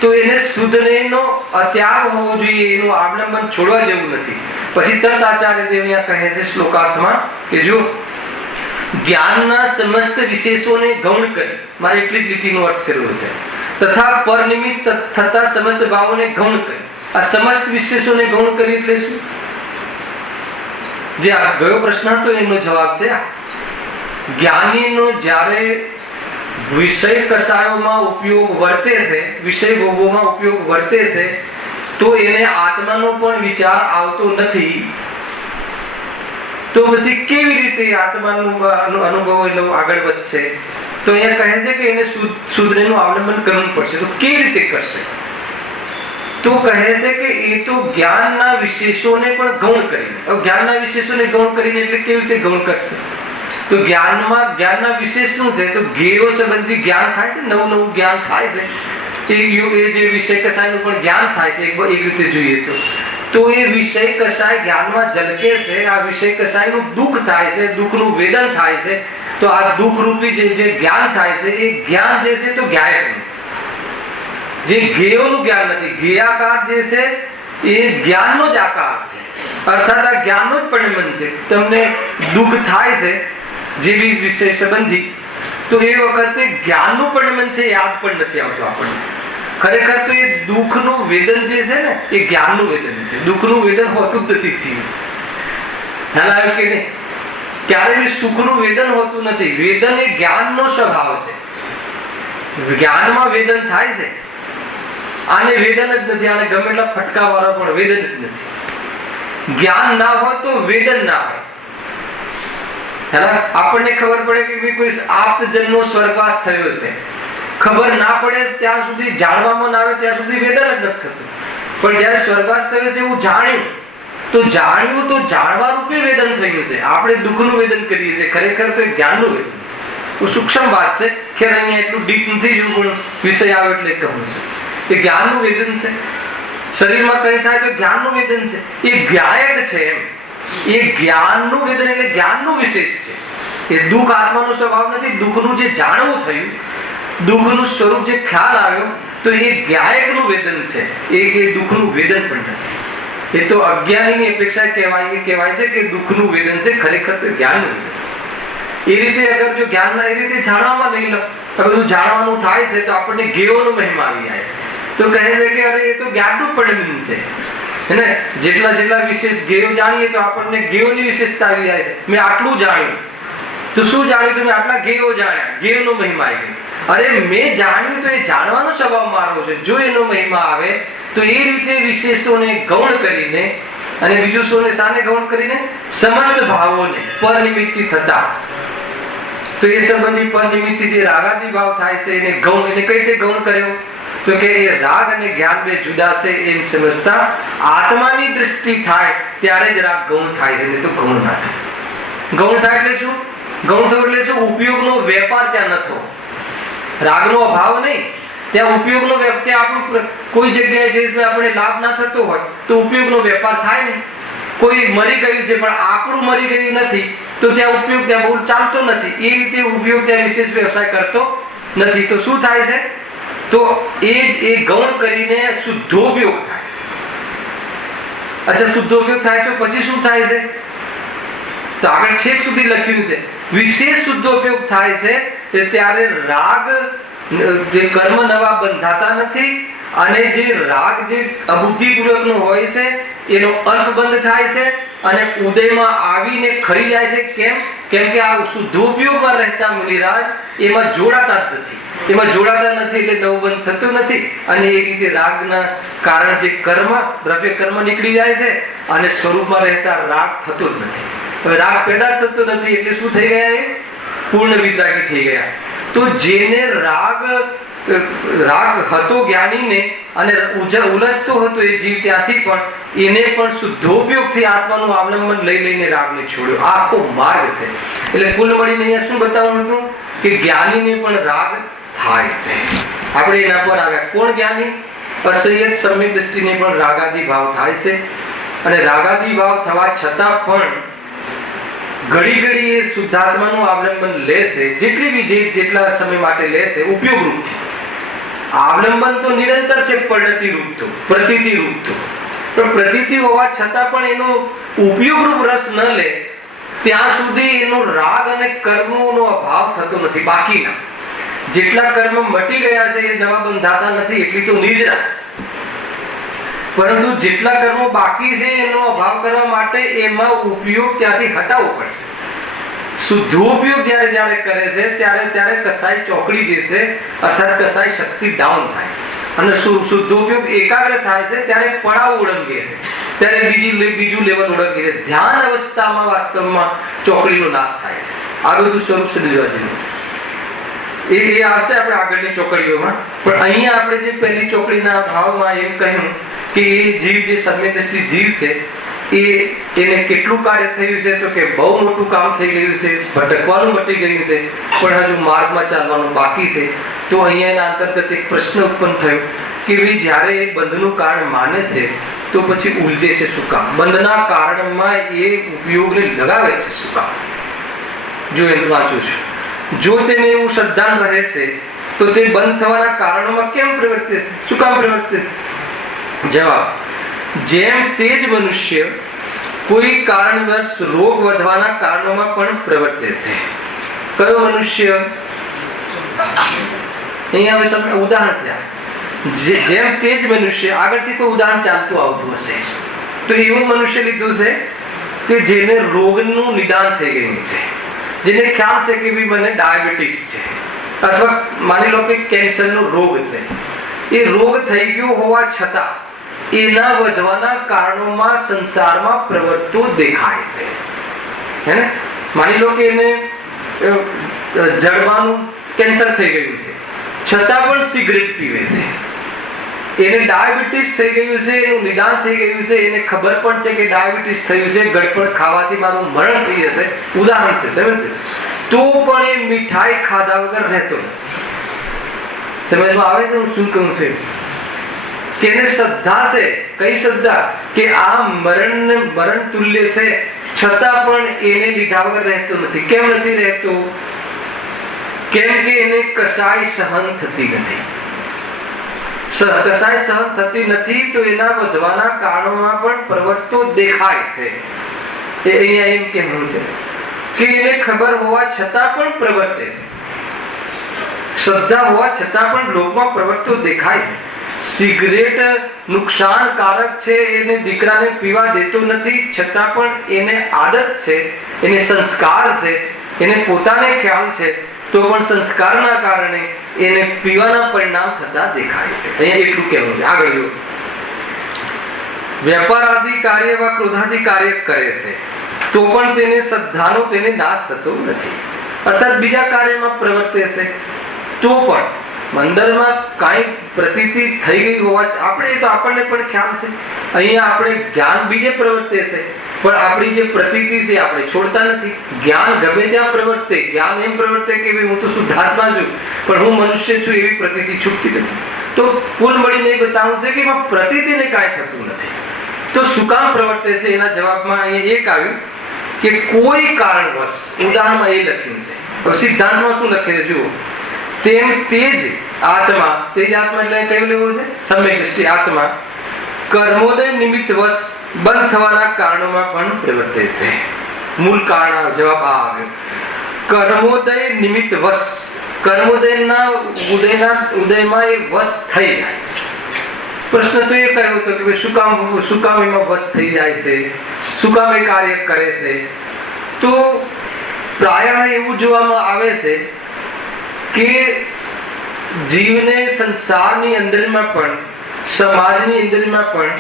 તો એને શુદ્ધનેનો અત્યાગ હોવો જોઈએ, એનું અવલંબન છોડવા જેવું નથી. પછી તરત આચાર્ય દેવ કહે છે શ્લોકાર્થમાં કે જો જ્ઞાનના સમસ્ત વિશેષોને ગૌણ કરી, મારે એટલી જ લીટીનો અર્થ કર્યો છે, તથા પરનિમિત્ત થતા સમસ્ત ભાવોને ગૌણ કરી. આ સમસ્ત વિશેષોને ગૌણ કરી એટલે શું? જે આ ગયો પ્રશ્ન હતો એનો જવાબ છે. જ્ઞાનીનો જ્યારે વિષય કસાયોમાં ઉપયોગ વર્તે છે, વિષય ભોગોમાં ઉપયોગ વર્તે છે, તો એને આત્માનો પણ વિચાર આવતો નથી. તો પછી કેવી રીતે આત્માનો અનુભવ એનો આગળ વધશે? તો અહીંયા કહે છે કે એને શુદ્ધનું અવલંબન કરવું પડશે. તો કેવી રીતે કરશે? તો કહે છે કે એ તો જ્ઞાનના વિશેષોને પણ ગૌણ કરીને. જ્ઞાનના વિશેષોને ગૌણ કરીને એટલે કેવી રીતે ગૌણ કરશે? તો જ્ઞાનના વિશેષ શું છે? તો જ્ઞેયો સંબંધી જ્ઞાન થાય છે, નવું જ્ઞાન થાય છે. એ જે વિષય કસાયનું પણ જ્ઞાન થાય છે એક રીતે જોઈએ તો એ વિષય કસાય જ્ઞાનમાં ઝલકે છે. આ વિષય કસાયનું દુઃખ થાય છે, દુઃખનું વેદન થાય છે. તો આ દુઃખ રૂપી જે જ્ઞાન થાય છે એ જ્ઞાન જે છે તો જ્ઞાયકનું છે, જે જ્ઞેયોનું જ્ઞાન નથી. જ્ઞેયાકાર જે છે એ જ્ઞાનનો જ આકાર છે, અર્થાત આ જ્ઞાનનો જ પરિણમન છે. તમને દુઃખ થાય છે જેવી વિષય સંબંધી, તો એ વખતે જ્ઞાનનું પરિણમન છે, યાદ પણ નથી આવતું આપણને. ખરેખર તો એ દુઃખનું વેદન જે છે ને એ જ્ઞાનનું વેદન છે. દુઃખનું વેદન હોતું જ નથી જીવ. ખ્યાલ આવ્યો કે નહીં? ક્યારે સુખનું વેદન હોતું નથી. વેદન એ જ્ઞાનનો સ્વભાવ છે. જ્ઞાનમાં વેદન થાય છે. આને વેદન જ નથી. આને ગમે એટલા ફટકા વાળા પણ વેદન જ નથી. જ્ઞાન ના હોય તો વેદન ના હોય. આપણને ખબર પડે કે કોઈ આપ્તજનનો સ્વર્ગવાસ થયો છે, ખબર ના પડે ત્યાં સુધી, જાણવામાં ના આવે ત્યાં સુધી વેદન જ નથી થતું. પણ જયારે સ્વર્ગવાસ થયો છે એવું જાણ્યું તો જાણવા રૂપે વેદન થયું છે. આપણે દુઃખનું વેદન કરીએ છીએ, ખરેખર તો જ્ઞાનનું વેદન છે. સૂક્ષ્મ વાત છે. ખેર અહીંયા એટલું ડીપ નથી જોયું, પણ વિષય આવે એટલે કહું છું. એ જ્ઞાનનું વેદન છે. શરીરમાં કઈ થાય તો જ્ઞાનનું વેદન છે. એ જ્ઞાયક છે. એમ એ જ્ઞાનનું વેદન એટલે જ્ઞાનનું વિશેષ છે. એ દુઃખ આત્માનો સ્વભાવ નથી. દુઃખનું જે જાણવું થયું, દુઃખનું સ્વરૂપ જે ખ્યાલ આવ્યો, તો એ જ્ઞાયકનું વેદન છે. એ દુઃખનું વેદન પણ નથી. એ તો અજ્ઞાનીની અપેક્ષા કહેવાય છે કે દુઃખનું વેદન છે. ખરેખર તો જ્ઞાનનું વેદન. એ રીતે અગર જો જ્ઞાનના એ રીતે જાણવામાં નહીં લો, બધું જાણવાનું થાય છે તો આપણને જ્ઞેયોનો મહિમા આવી જાય. તો કહે છે કે અરે એ તો જ્ઞાનનું પરિણમન છે. જેટલા વિશેષ જ્ઞેયો જાણીએ તો આપણને જ્ઞેયોની વિશેષતા આવી જાય છે. મેં આટલું જાણ્યું તો શું જાણ્યું? તો મેં આટલા જ્ઞેયો જાણ્યા. જ્ઞેયનો મહિમા આવી ગયો. અરે મેં જાણ્યું તો એ જાણવાનો સ્વભાવ મારો છે. જો એનો મહિમા આવે તો એ રીતે વિશેષોને ગૌણ કરીને, અને બીજું સોને સાને ગૌણ કરીને, સમસ્ત ભાવોને પરનિમિત્તિ થતા, તો એ સંબંધી પરનિમિત્તિ જે રાગાદી ભાવ થાય છે એને ગૌણ, એને કઈ રીતે ગૌણ કર્યો? તો કે એ રાગ અને જ્ઞાન બે જુદા છે એમ સમજતા આત્માની દ્રષ્ટિ થાય ત્યારે જ રાગ ગૌણ થાય છે, નહીં તો ગૌણ ના થાય. ગૌણ થાય એટલે શું? ગૌણ થયું એટલે શું? ઉપયોગનો વેપાર ત્યાં ન થયો. રાગનો અભાવ નહીં, ત્યાં ઉપયોગનો વેપાર. ત્યાં આપણું કોઈ જગ્યાએ જઈને આપણે લાભ ના થતો હોય તો ઉપયોગનો વેપાર થાય નહીં. કોઈ મરી ગયું છે પણ આપણું મરી ગયું નથી તો ત્યાં ઉપયોગ ત્યાં બહુ ચાલતો નથી. એ રીતે ઉપયોગ ત્યાં વિશેષ વ્યવસાય કરતો નથી. તો શું થાય છે? તો એ ગૌણ કરીને શુદ્ધોપયોગ થાય છે. અચ્છા, શુદ્ધોપયોગ થાય છે પછી શું થાય છે? તો આગળ છેક સુધી લખ્યું છે વિશેષ શુદ્ધોપયોગ થાય છે ત્યારે રાગ જે કર્મ નવા બંધાતા નથી, અને જે રાગ જે અબુદ્ધિપૂર્વક નો હોય છે એનો અલ્પ બંધ થાય છે અને ઉદયમાં આવીને ખરી જાય છે. કેમ કે આ શુદ્ધોપયોગમાં રહેતા મુનિરાજ એમાં જોડાતા જ નથી. એમાં જોડાતા નથી એટલે નવબંધ થતું નથી, અને એ રીતે રાગના કારણ જે કર્મ, દ્રવ્ય કર્મ નીકળી જાય છે અને સ્વરૂપમાં રહેતા રાગ થતો જ નથી. હવે રાગ પેદા થતો નથી એટલે શું થઈ ગયા? એ પૂર્ણ વિતરાગી થઈ ગયા. તો જેને રાગ હતો જ્ઞાનીને અને ઉલઝતો હતો એ જીવ, ત્યાંથી પણ એને પણ શુદ્ધોપયોગથી આત્માનું અવલંબન લઈને રાગને છોડ્યો. આ આખો માર્ગ છે. એટલે કુલ મળીને અહીંયા શું બતાવવાનું હતું કે જ્ઞાનીને પણ રાગ થાય છે. આપણે એના પર આવ્યા. કોણ જ્ઞાની? અસંયત સમ્યક દ્રષ્ટિને પણ રાગાદી ભાવ થાય છે, અને રાગાદી ભાવ થવા છતાં પણ ઘડી એ શુદ્ધાત્માનું અવલંબન લે છે. જેટલી બી જેટલા સમય માટે લે છે ઉપયોગ રૂપ છે. અવલંબન તો નિરંતર છે, પરિણતિ રૂપ તો, પ્રતીતિ રૂપ તો. પણ પ્રતીતિ હોવા છતાં પણ એનો ઉપયોગ રૂપ રસ ન લે ત્યાં સુધી એનો રાગ અને કર્મોનો અભાવ થતો નથી. બાકીના જેટલા કર્મ મટી ગયા છે એ નવા બંધાતા નથી એટલી તો નિર્જરા, પરંતુ જેટલા કર્મો બાકી છે એનો અભાવ કરવા માટે એમાં ઉપયોગ ત્યાંથી હટાવવો પડશે. શુદ્ધોપયોગ જ્યારે કરે છે ત્યારે કસાય ચોકડી જે છે, અર્થાત કસાય શક્તિ ડાઉન થાય છે, અને શુદ્ધોપયોગ એકાગ્ર થાય છે ત્યારે પડાવ ઓળંગે છે, ત્યારે બીજું લેવલ ઓળંગે છે. ધ્યાન અવસ્થામાં વાસ્તવમાં ચોકડીનો નાશ થાય છે. આ બધું સ્વરૂપ સમજવા જેવું છે. એ આવશે આપણે આગળની ચોકડીઓમાં. પણ અહીંયા આપણે જે પહેલી ચોકડીના ભાવમાં એમ કહ્યું કે એ જીવ જે સમ્યક દ્રષ્ટિ જીવ છે એને કેટલું કાર્ય થયું છે? તો કે બહુ મોટું કામ થઈ ગયું છે, ભટકવાનું મટી ગયું છે, પણ હજુ માર્ગમાં ચાલવાનું બાકી છે. તો અહીંયા એના અંતર્ગત એક પ્રશ્ન ઉત્પન્ન થયો કે ભાઈ જ્યારે એ બંધનું કારણ માને છે તો પછી ઉલઝે છે શું કામ? બંધના કારણમાં એ ઉપયોગને લગાવે છે શું કામ? જો એમ વાંચું છું, જો તેને એવું શ્રદ્ધાન રહે છે તો તે બંધ થવાના કારણોમાં કેમ પ્રવર્તે છે? શું કામ પ્રવર્તે છે? જવાબ, જેમ તે જ મનુષ્ય કોઈ કારણવશ રોગ વધવાના કારણોમાં પણ પ્રવર્તે છે. કયો મનુષ્ય? અહીંયા હવે તમે ઉદાહરણ થયા. જેમ તે જ મનુષ્ય, આગળથી કોઈ ઉદાહરણ ચાલતું આવતું હશે તો એવું મનુષ્ય લીધું છે કે જેને રોગનું નિદાન થઈ ગયું છે, જેને ખ્યાલ છે કે ભાઈ મને ડાયાબિટીસ છે અથવા માની લો કે કેન્સરનો રોગ છે. એ રોગ થઈ ગયો હોવા છતાં એના વધવાના કારણોમાં સંસારમાં પ્રવર્તતો દેખાય છે. હે ને? માની લો કે એને જડબાનું કેન્સર થઈ ગયું છે છતાં પણ સિગરેટ પીવે છે. એને ડાયાબિટીસ થઈ ગયું છે, એનું નિદાન થઈ ગયું છે, એને ખબર પણ છે કે ડાયાબિટીસ થયું છે, ગળપણ ખાવાથી મારું મરણ થઈ જશે, ઉદાહરણ છે, સમજ? તો પણ એ મીઠાઈ ખાધા વગર રહેતો નથી. સમજમાં આવે છે હું શું કહું છું? કે એને શ્રદ્ધા છે. કઈ શ્રદ્ધા? કે આ મરણ તુલ્ય છે છતાં પણ એને લીધા વગર રહેતો નથી. કેમ નથી રહેતો? કેમ કે એને કસાય સહન થતી નથી. કસાય સહન થતી નથી તો એના વધવાના કારણોમાં પણ પ્રવર્તતો દેખાય છે. એ અહીંયા એમ કહેવું છે કે એને ખબર હોવા છતાં પણ પ્રવર્તે છે. શ્રદ્ધા હોવા છતાં પણ લોકમાં પ્રવર્તતો દેખાય છે. સિગરેટ નુકસાનકારક છે, એને દીકરાને પીવા દેતો નથી છતાં પણ એને આદત છે, એને સંસ્કાર છે, એને પોતાને ખ્યાલ છે, તો પણ સંસ્કારના કારણે એને પીવાના પરિણામ થતા દેખાય છે. અહીંયા એટલું કહેવું છે. આગળ જો વેપાર આદિ કાર્ય વા ક્રોધાદિ કાર્ય કરે છે તો પણ તેને શ્રદ્ધાનો તેને નાશ થતો નથી. અર્થાત બીજા કાર્યમાં પ્રવર્તે છે તો પણ મંદરમાં કાંઈ પ્રતીતિ થઈ ગઈ હોવા આપણે તો આપણને પણ ખ્યાલ છે. અહીંયા આપણે જ્ઞાન બીજે પ્રવર્તે છે પણ આપણી જે પ્રતીતિ છે આપણે છોડતા નથી. જ્ઞાન ગમે ત્યાં પ્રવર્તે, જ્ઞાન એમ પ્રવર્તે કે હું તો શુદ્ધાત્મા છું પણ હું મનુષ્ય છું એવી પ્રતીતિ છૂટતી નથી. તો કુલ મળીને બતાવવું છે કે એમાં પ્રતીતિને કાંઈ થતું નથી. તો શું કામ પ્રવર્તે છે? એના જવાબમાં અહીંયા એક આવ્યું કે કોઈ કારણવશ. ઉદાહરણમાં એ લખ્યું છે. હવે સિદ્ધાંતમાં શું લખે છે જુઓ. તેમ તે જ આત્મા, તે જ આત્મા એટલે કયું લેવું છે? સમ્યક દૃષ્ટિ આત્મા કર્મોદય નિમિત્ત વશ બંધ થવાના કારણોમાં પણ પ્રવર્તે છે. મૂળ કારણ જવાબ આ આવ્યો. કર્મોદય નિમિત્ત વશ, કર્મોદયના ઉદયમાં એ વશ થઈ જાય છે. પ્રશ્ન તો એ કયો હતો કે શું કામ એમાં વશ થઈ જાય છે, શું કામ એ કાર્ય કરે છે? તો પ્રાય એવું જોવામાં આવે છે કે જીવને સંસારની અંદરમાં પણ, સમાજની અંદરમાં પણ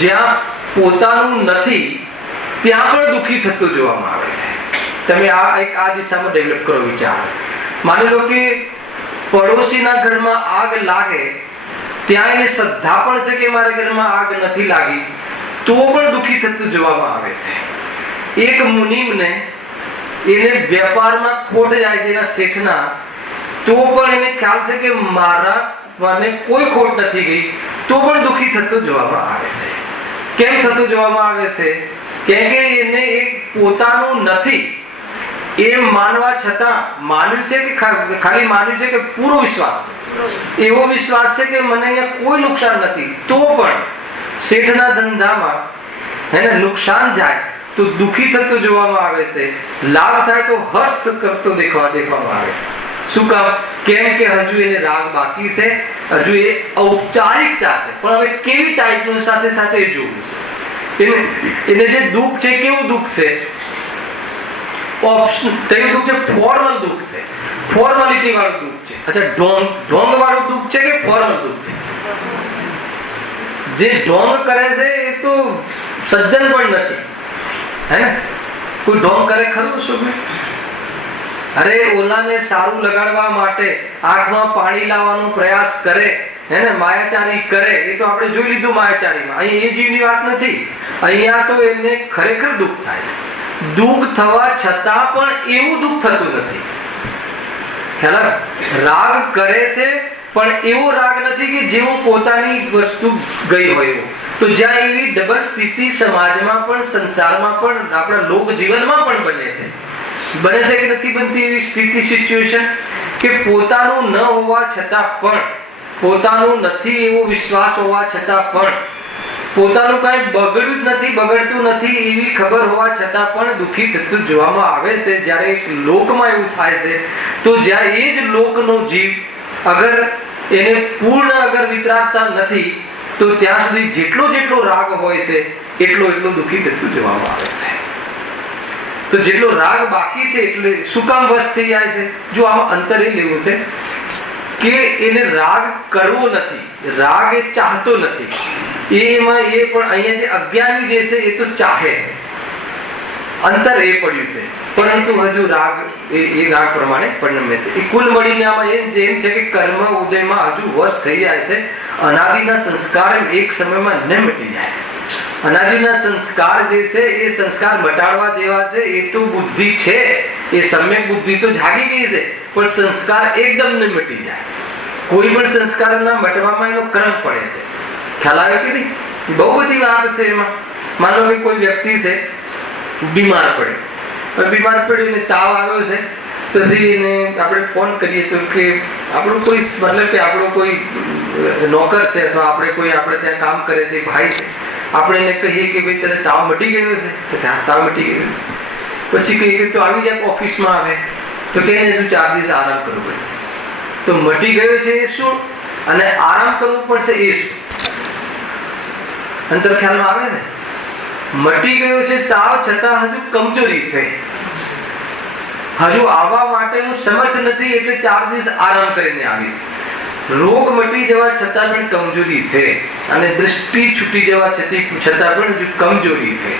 જ્યાં પોતાનું નથી ત્યાં પણ દુઃખી થતું જોવામાં આવે છે. તમે આ દિશામાં ડેવલપ કરો વિચાર. માની લો કે પડોશીના ઘરમાં આગ લાગે ત્યાં એને શ્રદ્ધા પણ છે કે મારા ઘરમાં આગ નથી લાગી તો પણ દુઃખી થતું જોવામાં આવે છે. એક મુનિમને એને વેપારમાં ખોટ જાય છે એના શેઠના, તો પણ એને ખ્યાલ છે કે મને કોઈ ખોટ નથી ગઈ તો પણ દુઃખી થતું જોવામાં આવે છે. કેમ થતું જોવામાં આવે છે? કેમ કે એને એક પોતાનું નથી એ માનવા છતાં માન્યું છે કે ખાલી માન્યું છે કે પૂરો વિશ્વાસ છે, એવો વિશ્વાસ છે કે મને અહીંયા કોઈ નુકસાન નથી તો પણ શેઠના ધંધામાં એને નુકસાન જાય તો દુઃખી થતું જોવામાં આવે છે. લાભ થાય તો હસ્ત કરતો દેખવામાં આવે છે. શું કામ? કેમ કે હજુ એને રાગ બાકી છે, હજુ એ ઔપચારિકતા છે. પણ હવે કેવી ટાઈપનું સાથે સાથે જોવું છે. એને જે દુઃખ છે કેવું દુઃખ છે? ઓપ્શન કયું દુઃખ છે? ફોર્મલ દુઃખ છે, ફોર્માલિટી વાળું દુઃખ છે. અચ્છા, ઢોંગ વાળું દુઃખ છે કે ફોર્મલ દુઃખ છે? જે ઢોંગ કરે છે એ તો સજ્જન પણ નથી. હે ને? કોઈ ઢોંગ કરે ખરું? શું? અરે ઓલાને સારું લગાડવા માટે આંખમાં પાણી લાવવાનો પ્રયાસ કરે, હે ને, માયાચારી કરે, એ તો આપણે જોઈ લીધું માયાચારીમાં. અહીંયા એ જીવની વાત નથી. અહીંયા તો એને ખરેખર દુઃખ થાય છે. દુઃખ થવા છતાં પણ એવું દુઃખ થતું નથી. ખ્યાલ? રાગ કરે છે પણ એવો રાગ નથી કે જેવો પોતાની વસ્તુ ગઈ હોય એવો. તો જ્યાં એવી ડબલ સ્થિતિ સમાજમાં પણ, સંસારમાં પણ, આપણા લોક જીવનમાં પણ બને છે કે નથી બનતી એવી સ્થિતિ, સિચ્યુએશન કે પોતાનું ન હોવા છતાં પણ, પોતાનું નથી એવો વિશ્વાસ હોવા છતાં પણ પોતાનું કાંઈ બગડ્યું જ નથી, બગડતું નથી એવી ખબર હોવા છતાં પણ દુઃખી થતું જોવામાં આવે છે. જ્યારે એક લોકમાં એવું થાય છે તો જ્યાં એ જ લોકનો જીવ અગર એને પૂર્ણ અગર વિતરાગતા નથી તો ત્યાં સુધી જેટલો જેટલો રાગ હોય છે એટલો એટલો દુઃખી થતું જોવામાં આવે છે. તો જેટલો રાગ બાકી છે એટલે શું કામ વશ થઈ જાય છે? જો આમાં અંતર એ લેવું છે કે એને રાગ કરવો નથી, રાગ એ ચાહતો નથી. એમાં એ પણ અહીંયા જે અજ્ઞાની જે છે એ તો ચાહે છે, અંતર એ પડ્યું છે, પરંતુ હજુ રાગ એ રાગ પ્રમાણે પરિણમે છે. એ કુલ મળીને આમાં એમ છે કે કર્મ ઉદયમાં હજુ વશ થઈ જાય છે. અનાદિના સંસ્કાર એક સમયમાં ન મટી જાય. અનાદિના સંસ્કાર જે છે એ સંસ્કાર મટાડવા જેવા છે. એ તો બુદ્ધિ છે, એ સમ્યક બુદ્ધિ તો જાગી ગઈ છે, પણ સંસ્કાર એકદમ ન મટી જાય. કોઈ પણ સંસ્કારના મટવામાં એનો ક્રમ પડે છે. ખ્યાલ આવે કે નહીં? બહુ બધી વાત છે એમાં. માનો કે કોઈ વ્યક્તિ છે બીમાર પડે, બીમાર પડ્યો ને તાવ આવ્યો છે, પછી એને આપણે ફોન કરીએ તો કે આપણું કોઈ મતલબ કે આપણો કોઈ નોકર છે અથવા આપણે ત્યાં કામ કરે છે ભાઈ છે, આપણે એને કહીએ કે ભાઈ તને તાવ મટી ગયો છે, તો તાવ મટી ગયો છે. પછી કહીએ કે તો આવી જાય ઓફિસમાં આવે, તો કે તું 4 દિવસ આરામ કરવો પડે. તો મટી ગયો છે એ શું અને આરામ કરવું પડશે એ શું? અંતર ખ્યાલમાં આવે ને? મટી ગયો છે તાવ છતાં હજુ કમજોરી છે, હજુ આવવા માટેનું સમર્થ નથી એટલે 4 દિવસ આરામ કરીને આવીશ. રોગ મટી જવા છતાં પણ કમજોરી છે અને દૃષ્ટિ છૂટી જવા છતાં પણ હજુ કમજોરી છે.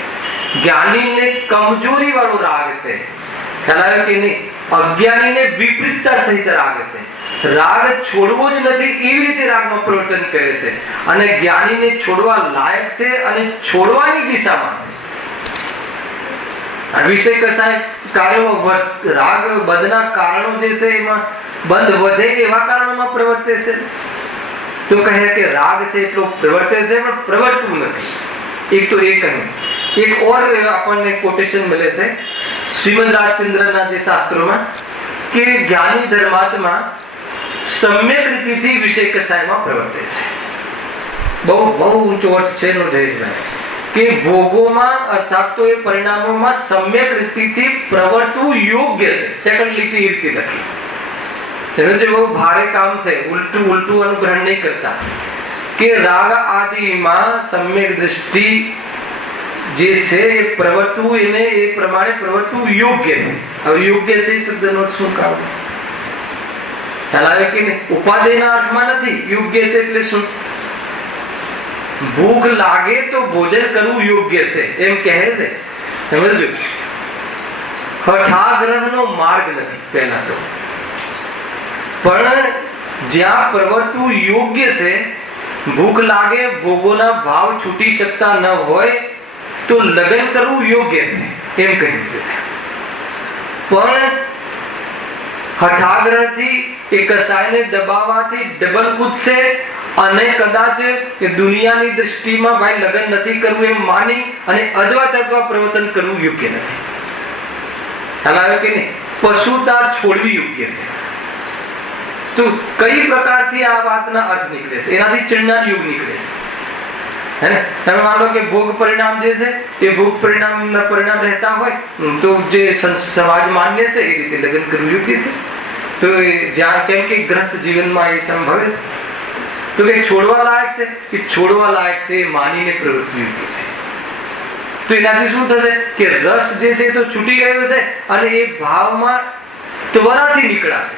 જ્ઞાનીને કમજોરી વાળો રાગ છે, ખ્યાલ આવે કે નહીં? અજ્ઞાનીને વિપરીતતા સહિત રાગ છે. રાગ છોડવો જ નથી એવી રીતે રાગમાં પ્રવર્તન કરે છે, અને જ્ઞાનીને છોડવા લાયક છે અને છોડવાની દિશામાં છે. વિષય કસાય કાર્યો રાગ બંધના કારણો જે છે એમાં બંધ વધે એવા કારણોમાં પ્રવર્તે છે. તો કહે કે રાગ છે એટલો પ્રવર્તે છે પણ પ્રવર્તવું નથી. એક તો એ કહ્યું. એક ઓર આપણને કોટેશન મળે છે શ્રીમદ રાજચંદ્રના જે શાસ્ત્રોમાં કે જ્ઞાની ધર્માત્મા સમ્યક રીતિથી વિષય કસાયમાં પ્રવર્તે છે. બહુ બહુ ઊંચો અર્થ છે એનો જયેશભાઈ, કે ભોગોમાં અર્થાત તો એ પરિણામોમાં સમ્યક રીતિથી પ્રવર્તવું યોગ્ય છે. સેકન્ડ લીટી એ રીતે લખી. એનું જે બહુ ભારે કામ છે, ઉલટું અનુગ્રહણ નહીં કરતા, કે રાગ આદિમાં સમ્યક દ્રષ્ટિ જે છે એ પ્રવર્તવું, એને એ પ્રમાણે પ્રવર્તવું યોગ્ય છે. હવે યોગ્ય છે શબ્દનો શું કામ? ખ્યાલ આવે કે નહીં? ઉપાદેયના અર્થમાં નથી. યોગ્ય છે એટલે શું? ભૂખ લાગે તો ભોજન કરવું યોગ્ય છે એમ કહે છે. સમજો, હઠાગ્રહનો માર્ગ નથી પહેલા તો, પણ જ્યાં પ્રવર્તવું યોગ્ય છે, ભૂખ લાગે, ભોગોના ભાવ છૂટી શકતા ન હોય તો લગ્ન કરવું યોગ્ય છે એમ કહ્યું છે. પણ હઠાગ્રહથી એ કસાયને દબાવવાથી ડબલ કૂદશે અને કદાચ કે દુનિયાની દૃષ્ટિમાં ભાઈ લગ્ન નથી કરવું એમ માની અને અદવા તત્વ પ્રવર્તન કરવું યોગ્ય નથી. ખ્યાલ આવે કે નહીં? પશુતા છોડવી યોગ્ય છે. તો કઈ પ્રકારથી આ વાતના અર્થ નીકળે છે? એનાથી ચિંતન યુગ નીકળે છે. તમે માનો કે ભોગ પરિણામ જે છે એ ભોગ પરિણામ રહેતા હોય તો જે સમાજ માન્ય છે એ રીતે લગ્ન કરવું યોગ્ય છે. તો જ્યાં કેમ કે ગ્રસ્ત જીવનમાં એ સંભવે તો કે છોડવા લાયક છે, કે છોડવા લાયક છે એ માનીને પ્રવૃત્તિ યોગ્ય છે. તો એનાથી શું થશે કે રસ જે છે તો છૂટી ગયો છે અને એ ભાવમાં ત્વરાથી નીકળાશે.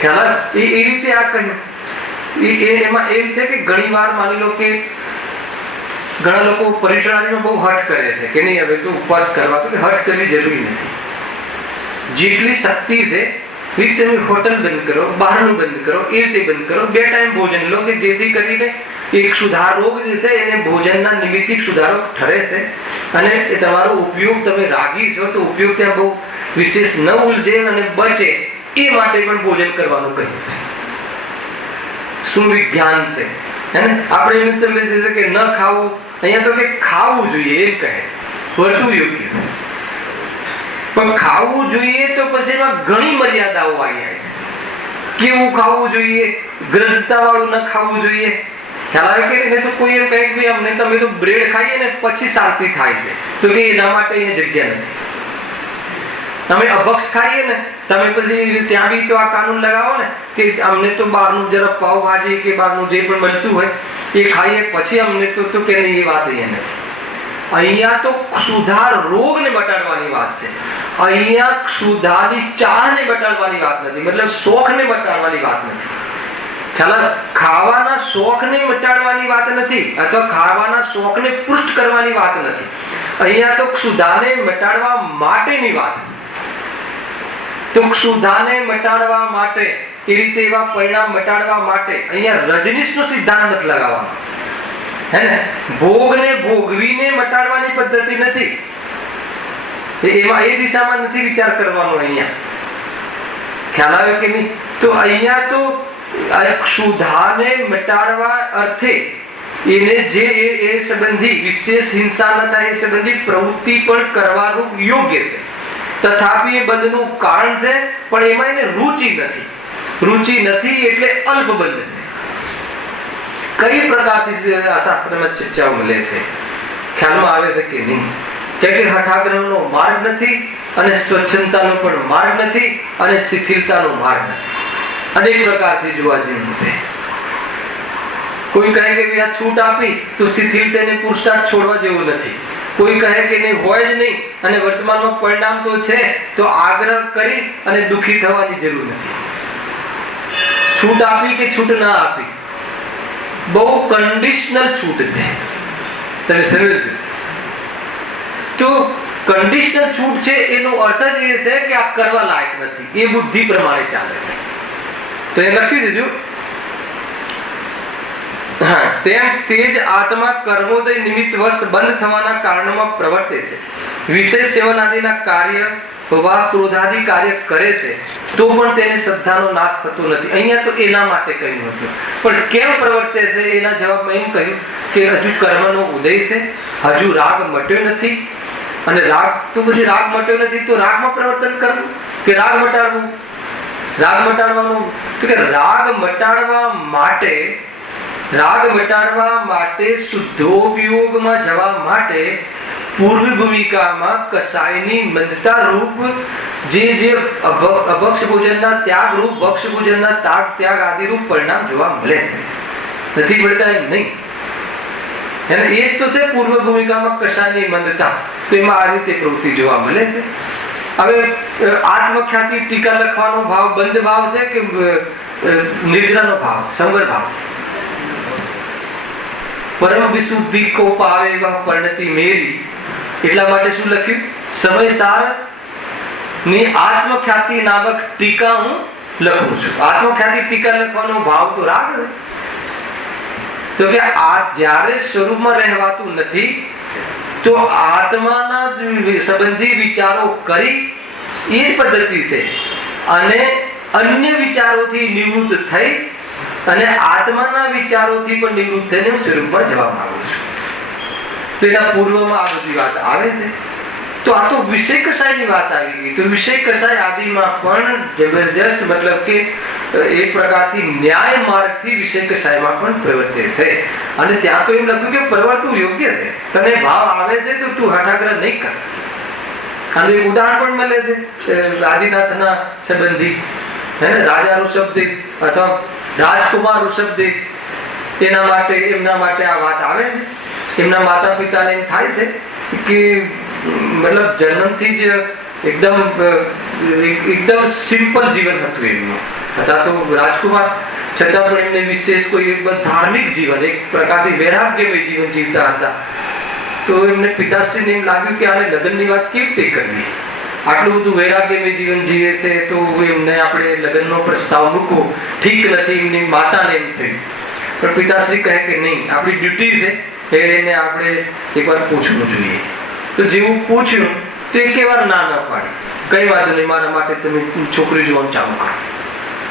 ખ્યાલ એ રીતે આ કહ્યું. એમાં એમ છે કે ઘણી વાર માની લો કે ઘણા લોકો પરીક્ષણાદીમાં બહુ હઠ કરે છે કે નહીં હવે તો ઉપવાસ કરવા, તો હઠ કરવી જરૂરી નથી. જેટલી શક્તિ છે તમે હોટલ બંધ કરો, બહારનું બંધ કરો, એ રીતે બંધ કરો, 2 ટાઈમ ભોજન લો કે જેથી કરીને એક સુધાર રોગ જે છે એને ભોજનના નિમિત્તિક સુધારો ઠરે છે અને એ તમારો ઉપયોગ, તમે રાગી છો તો ઉપયોગ ત્યાં બહુ વિશેષ ન ઉલઝે અને બચે એ માટે પણ ભોજન કરવાનું કહ્યું છે. શું વિજ્ઞાન છે આપણે એમ સમજીએ છીએ કે ન ખાવું, અહીંયા તો કે ખાવું જોઈએ એમ કહે, વધુ યોગ્ય છે. પણ ખાવું જોઈએ તો પછી એમાં ઘણી મર્યાદાઓ આવી જાય છે. કેવું ખાવું જોઈએ? ગ્રંથતા વાળું ન ખાવું જોઈએ, ખ્યાલ આવે કે નહીં? તો કોઈ એમ કહે કે અમને તમે તો બ્રેડ ખાઈએ ને પછી શાંતિ થાય છે, તો કે એના માટે અહીંયા જગ્યા નથી. તમે અભક્ષ ખાઈએ ને તમે પછી ત્યાં બી તો આ કાનૂન લગાવો ને કે અમને તો બહારનું જરા પાવભાજી કે બહારનું જે પણ બનતું હોય એ ખાઈએ પછી અમને તો કે નહીં, એ વાત અહીંયા નથી. અહીંયા તો ક્ષુધા રોગને મટાડવાની વાત છે. અહીંયા ક્ષુધાની ચાહને મટાડવાની વાત નથી, મતલબ શોખને મટાડવાની વાત નથી. ખ્યાલ? ખાવાના શોખને મટાડવાની વાત નથી, અથવા ખાવાના શોખને પુષ્ટ કરવાની વાત નથી. અહીંયા તો ક્ષુધાને મટાડવા માટેની વાત. તો ક્ષુધાને મટાડવા માટે એ રીતે એવા પરિણામ મટાડવા માટે અહીંયા રજનીશનો સિદ્ધાંત નથી લગાવવાનો, હે ને? ભોગને ભોગવીને મટાડવાની પદ્ધતિ નથી, એમાં એ દિશામાં નથી વિચાર કરવાનો અહીંયા. ખ્યાલ આવે કે નહીં? તો અહીંયા તો ક્ષુધાને મટાડવા અર્થે એને જે એ સંબંધી વિશેષ હિંસા ન થાય એ સંબંધી પ્રવૃત્તિ પણ કરવાનું યોગ્ય છે. તથાપિ એ બંધનું કારણ છે, પણ એમાં એને રુચિ નથી. રુચિ નથી એટલે અલ્પબંધ છે. કઈ પ્રકારથી આ શાસ્ત્રમાં ચર્ચાઓ મળે છે, ખ્યાલમાં આવે છે કે નહીં? કે હઠાગ્રહનો માર્ગ નથી, અને સ્વચ્છંદતાનો પણ માર્ગ નથી, અને શિથિલતાનો માર્ગ નથી. અનેક પ્રકારથી જોવા જેવું છે. કોઈ કહે કે આ છૂટ આપી તો શિથિલતાને પુરુષાર્થ છોડવા જેવું નથી. કોઈ કહે કે નહીં, હોય જ નહીં અને વર્તમાનમાં પરિણામ તો છે, તો આગ્રહ કરી અને દુઃખી થવાની જરૂર નથી. છૂટ આપી કે છૂટ ના આપી બહુ કન્ડિશનલ છૂટ છે, તમે સમજો. તો કન્ડિશનલ છૂટ છે એનો અર્થ જ એ છે કે આ કરવા લાયક નથી, એ બુદ્ધિ પ્રમાણે ચાલે છે. તો એ લખ્યું છે જો, હા, તેમ તે જ આત્મા કર્મોદય નિમિત્ત વશ બંધ થવાના કારણોમાં પ્રવર્તે છે. વિષય સેવન આદિના કાર્ય વા ક્રોધાદિ કાર્ય કરે છે તો પણ તેને શ્રદ્ધાનો નાશ થતો નથી. અહીંયા તો એના માટે કહ્યું હતું, પણ કેમ પ્રવર્તે છે એના જવાબમાં એમ કહ્યું કે હજુ કર્મનો ઉદય છે, હજુ રાગ મટ્યો નથી, અને રાગ તો પછી રાગ મટ્યો નથી તો રાગમાં પ્રવર્તન કરવું કે રાગ મટાડવું? રાગ મટાડવાનું તો કે રાગ મટાડવા માટે શુદ્ધોપયોગમાં જવા માટે પૂર્વ ભૂમિકામાં કસાયની મંદતા રૂપ જે અભક્ષ ભોજનના ત્યાગ રૂપ ભક્ષ ભોજનના ત્યાગ આદિ રૂપ પરિણામ જોવા મળે નથી મળતા એમ નહીં. અને એ જ તો છે પૂર્વ ભૂમિકામાં કસાયની મંદતા. તો એમાં આ રીતે પ્રવૃત્તિ જોવા મળે છે. હવે આત્મખ્યાતિ ટીકા લખવાનો ભાવ બંધ ભાવ છે કે નિર્જરાનો ભાવ, સંવર ભાવ? પરમ વિશુદ્ધિ કો પાવે એવા પરિણતિ મેરી, એટલા માટે શું લખ્યું? સમયસાર ની આત્મખ્યાતિ નામક ટીકા હું લખું છું. આત્મખ્યાતિ ટીકા લખવાનો ભાવ તો રાગ છે. તો કે આ જ્યારે સ્વરૂપમાં રહેવાતું નથી તો આત્માના સંબંધી વિચારો કરી એ જ પદ્ધતિ છે, અને અન્ય વિચારોથી નિવૃત્ત થઈ અને આત્માના વિચારોથી પણ નિવૃત્ત થઈને સ્વરૂપમાં જવા માંગુ છું. તો એના પૂર્વમાં આ બધી વાત આવે છે. તો આ તો વિષય કસાયની વાત આવી ગઈ. તો વિષય કસાય આદિમાં પણ જબરજસ્ત મતલબ કે એક પ્રકારથી ન્યાય માર્ગથી વિષય કસાયમાં પણ પ્રવર્તે છે. અને ત્યાં તો એમ લખ્યું કે પ્રવર્તવું યોગ્ય છે. તને ભાવ આવે છે તો તું હઠાગ્રહ નહીં કર. અને એક ઉદાહરણ પણ મળે છે આદિનાથના સંબંધી, હે ને, રાજા ઋષભદેવ અથવા રાજકુમાર ઋષભદેવ, એમના માટે આ વાત આવે છે. એમના માતા પિતાને એમ થાય છે કે મતલબ જન્મથી જ એકદમ સિમ્પલ જીવન હતું એમનું. હતા તો રાજકુમાર, છતાં પણ એમને વિશેષ કોઈ ધાર્મિક જીવન, એક પ્રકારથી વૈરાગ્યમય જીવન જીવતા હતા. તો એમને પિતાશ્રીને એમ લાગ્યું કે આને લગ્નની વાત કેવી રીતે કરવી? આટલું બધું વૈરાગ્યમય જીવન જીવે છે તો એમને આપણે લગ્નનો પ્રસ્તાવ મૂકવો ઠીક નથી. એમની માતાને એમ થયું. પણ પિતાશ્રી કહે કે નહીં, આપણી ડ્યુટી છે એને આપણે એકવાર પૂછવું જોઈએ. તો જેવું પૂછ્યું તો એક વાર ના પાડી, કઈ વાત નહીં, મારા માટે તમે છોકરી જોવાનું ચાલુ કરો.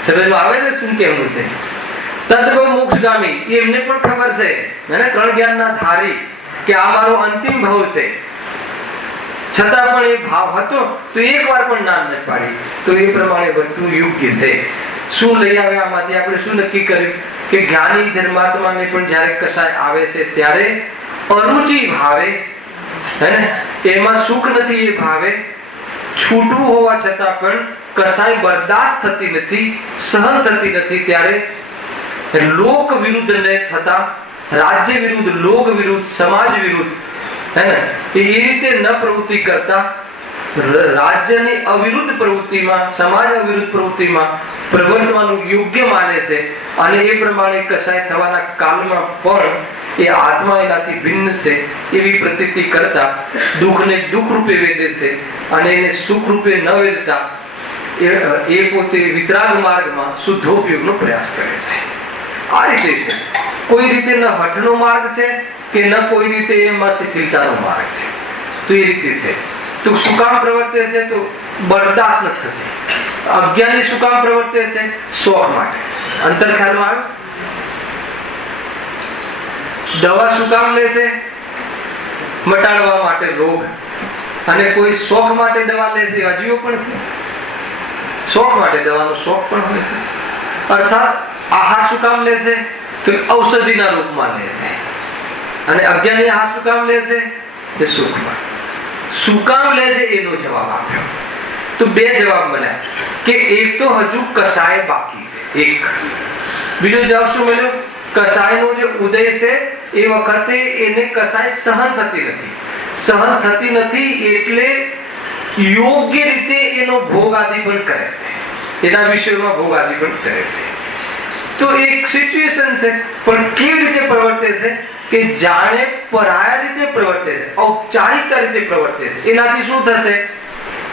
સમજમાં આવે ને શું કહેવું છે? તદ્ગો મોક્ષગામી, એમને પણ ખબર છે, ત્રણ જ્ઞાનના ધારી, કે આ મારો અંતિમ ભાવ છે. છતાં પણ એ ભાવ હતો તો એકવાર પણ ના ન પાડી. તો એ પ્રમાણે વર્તવું યોગ્ય છે. શું લઈ આવ્યા આમાંથી? આપણે શું નક્કી કર્યું કે જ્ઞાની ધર્માત્માને પણ જ્યારે કસાય આવે છે ત્યારે અરુચિ ભાવે, હે ને, એમાં સુખ નથી એ ભાવે, છૂટવું હોવા છતાં પણ કસાય બરદાસ્ત થતી નથી, સહન થતી નથી, ત્યારે લોક વિરુદ્ધ ને થતા, રાજ્ય વિરુદ્ધ, લોક વિરુદ્ધ, સમાજ વિરુદ્ધ, હે ને, એ રીતે ન પ્રવૃત્તિ કરતા રાજ્યની અવિરુદ્ધ પ્રવૃત્તિમાં, સમાજ અવિરુદ્ધ પ્રવૃત્તિમાં પ્રવર્તવાનું યોગ્ય માને છે. અને એ પ્રમાણે કસાય થવાના કાલમાં પણ એ આત્મા એનાથી ભિન્ન છે એવી પ્રતીતિ કરતા દુઃખને દુઃખ રૂપે વેદે છે અને એને સુખ રૂપે ન વેદતા એ પોતે વિતરાગ માર્ગમાં શુદ્ધોપયોગનો પ્રયાસ કરે છે. આ રીતે છે. કોઈ રીતે ન હઠનો માર્ગ છે કે ન કોઈ રીતે એમાં શિથિલતાનો માર્ગ છે. તો એ રીતે છે. તો શું કામ પ્રવર્તે છે? તો બરદાસ્ત નથી થતી. અજ્ઞાની શું કામ પ્રવર્તે છે? શોખ માટે. અંતર ખ્યાલમાં આવ્યું? દવા શું કામ લે છે? મટાડવા માટે રોગ. અને કોઈ શોખ માટે દવા લે છે, અજીવો પણ છે. શોખ માટે દવાનો શોખ પણ હોય છે. અર્થાત આહાર શું કામ લે છે? તો ઔષધિના રૂપમાં લે છે. અને અજ્ઞાની આહાર શું કામ લે છે? તે સુખમાં. શું કામ લે છે એનો જવાબ આપ્યો. તો બે જવાબ મળ્યા કે એક તો હજુ કસાય બાકી છે, એક. બીજો જવાબ શું મળ્યો? કસાયનો જે ઉદય છે એ વખતે એને કસાય સહન થતી નથી. સહન થતી નથી એટલે યોગ્ય રીતે એનો ભોગ આદિ પણ કરે છે, એના વિષયમાં ભોગ આદિ પણ કરે છે. તો એક સિચ્યુએશન છે. પણ કેવી રીતે પ્રવર્તે છે? કે જાણે પરાયા રીતે પ્રવર્તે છે, ઔપચારિકતા રીતે પ્રવર્તે છે. એનાથી શું થશે?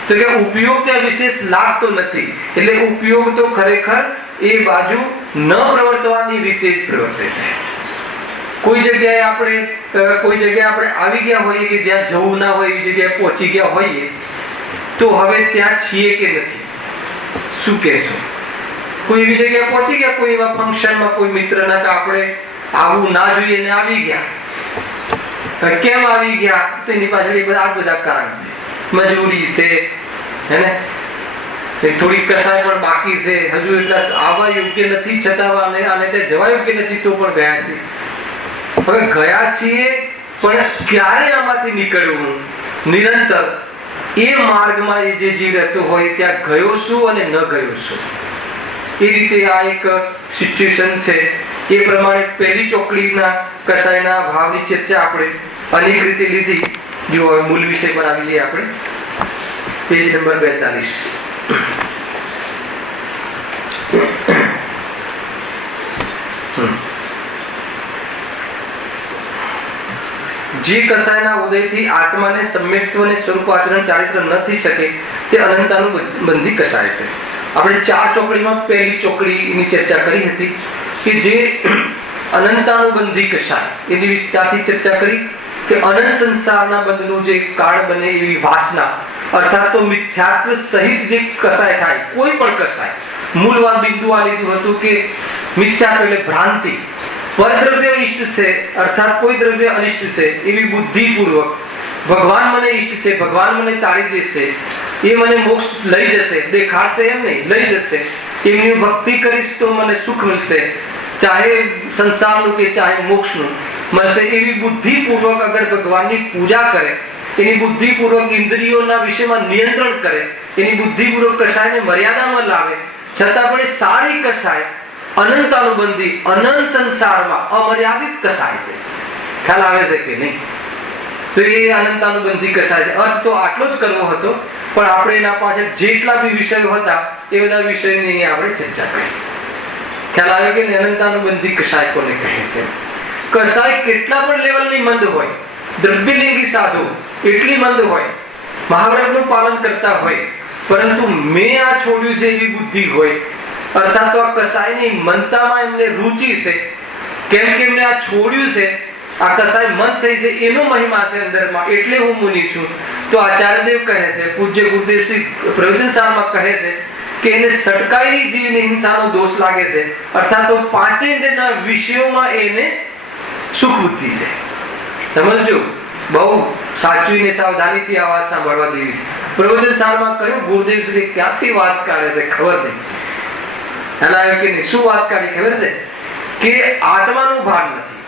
તો કે ઉપયોગ ત્યાં વિશેષ લાગતો નથી. એટલે ઉપયોગ તો ખરેખર એ બાજુ ન પ્રવર્તવાની રીતે જ પ્રવર્તે છે. કોઈ જગ્યાએ આપણે આવી ગયા હોઈએ કે જ્યાં જવું ના હોય એવી જગ્યાએ પહોંચી ગયા હોઈએ તો હવે ત્યાં છીએ કે નથી? શું કહેશો? કોઈ એવી જગ્યાએ પહોંચી ગયા, કોઈ એવા ફંક્શનમાં, કોઈ મિત્રના કે આપણે આવું ના જોઈએ ને આવી ગયા. કેમ આવી ગયા? તો એની પાછળ આ બધા કારણ છે. મજબૂરી છે, હે ને, થોડી કસાય પણ બાકી છે, હજુ એટલા આવવા યોગ્ય નથી, છતાં આને તે જવા યોગ્ય નથી તો પણ ગયા છે. હવે ગયા છીએ પણ ક્યારે આમાંથી નીકળવું? નિરંતર એ માર્ગમાં એ જે જીવ રહેતો હોય ત્યાં ગયો શું અને ન ગયો શું, એ રીતે આ એક સિચ્યુએશન છે. એ પ્રમાણે પહેલી ચોકડીના કસાયના ભાવની ચર્ચા આપણે અનેક રીતે લીધી. જો હવે મૂળ વિષય પર આવી જઈએ આપણે. Page number 42. જે કસાયના ઉદયથી આત્માને સમ્યક્ત્વ અને સ્વરૂપ આચરણ ચારિત્ર ન થઈ શકે તે અનંતાનુબંધી કસાય છે. આપણે 4 ચોકડીમાં પહેલી ચોકડીની ચર્ચા કરી હતી કે જે અનંતાનુબંધી કસાય એની વિસ્તારથી ચર્ચા કરી કે અનંત સંસારના બંધનું જે કારણ બને એવી વાસના, અર્થાત તો મિથ્યાત્વ સહિત જે કસાય થાય, કોઈ પણ કસાય. મૂળ વાત બિંદુ આ લીધું હતું કે મિથ્યાત્વ એટલે ભ્રાંતિ. પરદ્રવ્ય ઇષ્ટ છે અર્થાત કોઈ દ્રવ્ય અનિષ્ટ છે એવી બુદ્ધિપૂર્વક ભગવાન મને ઇષ્ટ છે, ભગવાન મને તાળી દેશે, એ મને મોક્ષ લઈ જશે, દેખાડશે એમ નહીં, લઈ જશે, એમની ભક્તિ કરીશ તો મને સુખ મળશે, ચાહે સંસારનું કે ચાહે મોક્ષનું મળશે, એવી બુદ્ધિપૂર્વક અગર ભગવાનની પૂજા કરે, એની બુદ્ધિપૂર્વક ઇન્દ્રિયોના વિષયમાં નિયંત્રણ કરે, એની બુદ્ધિપૂર્વક કસાયને મર્યાદામાં લાવે, છતાં પણ એ સારી કસાય અનંતાનુબંધી અનંત સંસારમાં અમર્યાદિત કસાય છે. ખ્યાલ આવે છે કે નહીં? તો એ અનંતાનુબંધી કસાય છે. અર્થ તો આટલો જ કરવો હતો, પણ આપણે એના પાછળ જેટલા બી વિષયો હતા એ બધા વિષયોની આપણે ચર્ચા કરી. ખ્યાલ આવે કે અનંતાનુબંધી કસાય કોને કહે છે? કસાય કેટલા પણ લેવલની મંદ હોય, દ્રવ્યલિંગી સાધુ એટલી મંદ હોય, મહાવ્રતનું પાલન કરતા હોય, પરંતુ મેં આ છોડ્યું છે એવી બુદ્ધિ હોય, અર્થાત તો આ કસાયની મનતામાં એમને રુચિ છે, કેમ કે એમને આ છોડ્યું છે, આ કસાય મન થઈ છે, એનો મહિમા છે અંદરમાં, એટલે હું મુનિ છું. તો આચાર્યદેવ કહે છે, પૂજ્ય ગુરુદેવશ્રી પ્રવચનસારમાં કહે છે કે એને સટકાયેલી જીવની હિંસાનો દોષ લાગે છે, અર્થાત તો પાંચેન્દ્રના વિષયોમાં એને સુખ બુદ્ધિ છે. સમજજો, બહુ સાચવીને સાવધાનીથી આ વાત સાંભળવા જેવી છે. પ્રવચન સારમાં કહ્યું ગુરુદેવ શ્રી ક્યાંથી વાત કાઢે છે ખબર નહીં. એના કે શું વાત કાઢી ખબર છે કે આત્માનું ભાન નથી,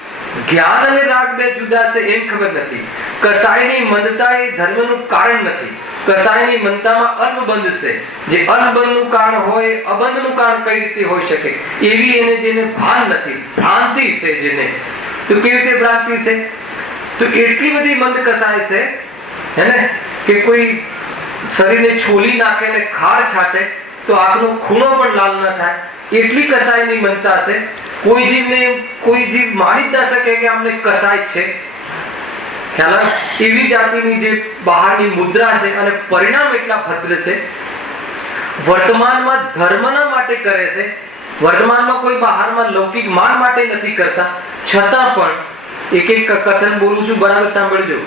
જ્ઞાન અને રાગ બે જુદા છે એમ ખબર નથી, કસાયની મંદતા એ ધર્મનું કારણ નથી, કસાયની મંદતામાં અલ્પબંધ છે, જે અલ્પબંધનું કારણ હોય અબંધનું કારણ કઈ રીતે હોઈ શકે એવી એને જેને ભાન નથી, ભ્રાંતિ છે જેને. તો કેવી રીતે ભ્રાંતિ છે? તો એટલી બધી મંદ કસાય છે હે ને કે કોઈ શરીરને છોલી નાખે ને ખાર છાટે તો આંખનો ખૂણો પણ લાલ ન થાય એટલી કસાયની મંદતા છે. કોઈ જીવ માની જ ન શકે કે આમને કસાય છે. ખ્યાલ એવી જાતિની જે બહારની મુદ્રા છે અને પરિણામ એટલા ભદ્ર છે. વર્તમાનમાં ધર્મના માટે કરે છે, વર્તમાનમાં કોઈ બહારમાં લૌકિક માન માટે નથી કરતા, છતાં પણ એક કથન બોલું છું, બરાબર સાંભળજો.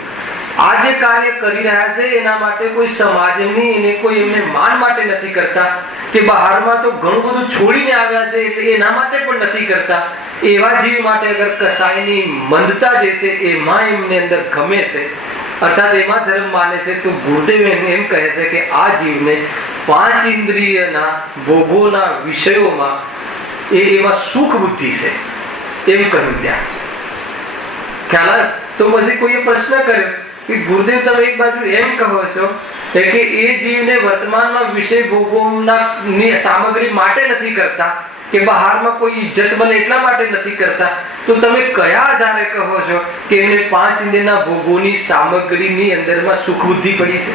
આ જે કાર્ય કરી રહ્યા છે એના માટે કોઈ સમાજની એને કોઈ એમને માન માટે નથી કરતા કે બહારમાં તો ઘણું બધું છોડીને આવ્યા છે એટલે એના માટે પણ નથી કરતા. એવા જીવ માટે અગર કસાયની મંદતા જે છે એમાં એમને અંદર ગમે છે અર્થાત એમાં ધર્મ માને છે તો ગુરુદેવ એમ કહે છે કે આ જીવને 5 ઇન્દ્રિયના ભોગોના વિષયોમાં એમાં સુખ બુદ્ધિ છે એમ કહ્યું ત્યાં. ખ્યાલ? તો પછી કોઈએ પ્રશ્ન કર્યો કે ગુરુદેવ તમે એક બાજુ એમ કહો છો કે એ જીવને વર્તમાનમાં વિષય ભોગોના સામગ્રી માટે નથી કરતા કે બહારમાં કોઈ ઇજ્જત બને એટલા માટે નથી કરતા, તો તમે કયા આધારે કહો છો કે એમને 5 ઇન્દ્રિયના ભોગોની સામગ્રીની અંદરમાં સુખ બુદ્ધિ પડી છે?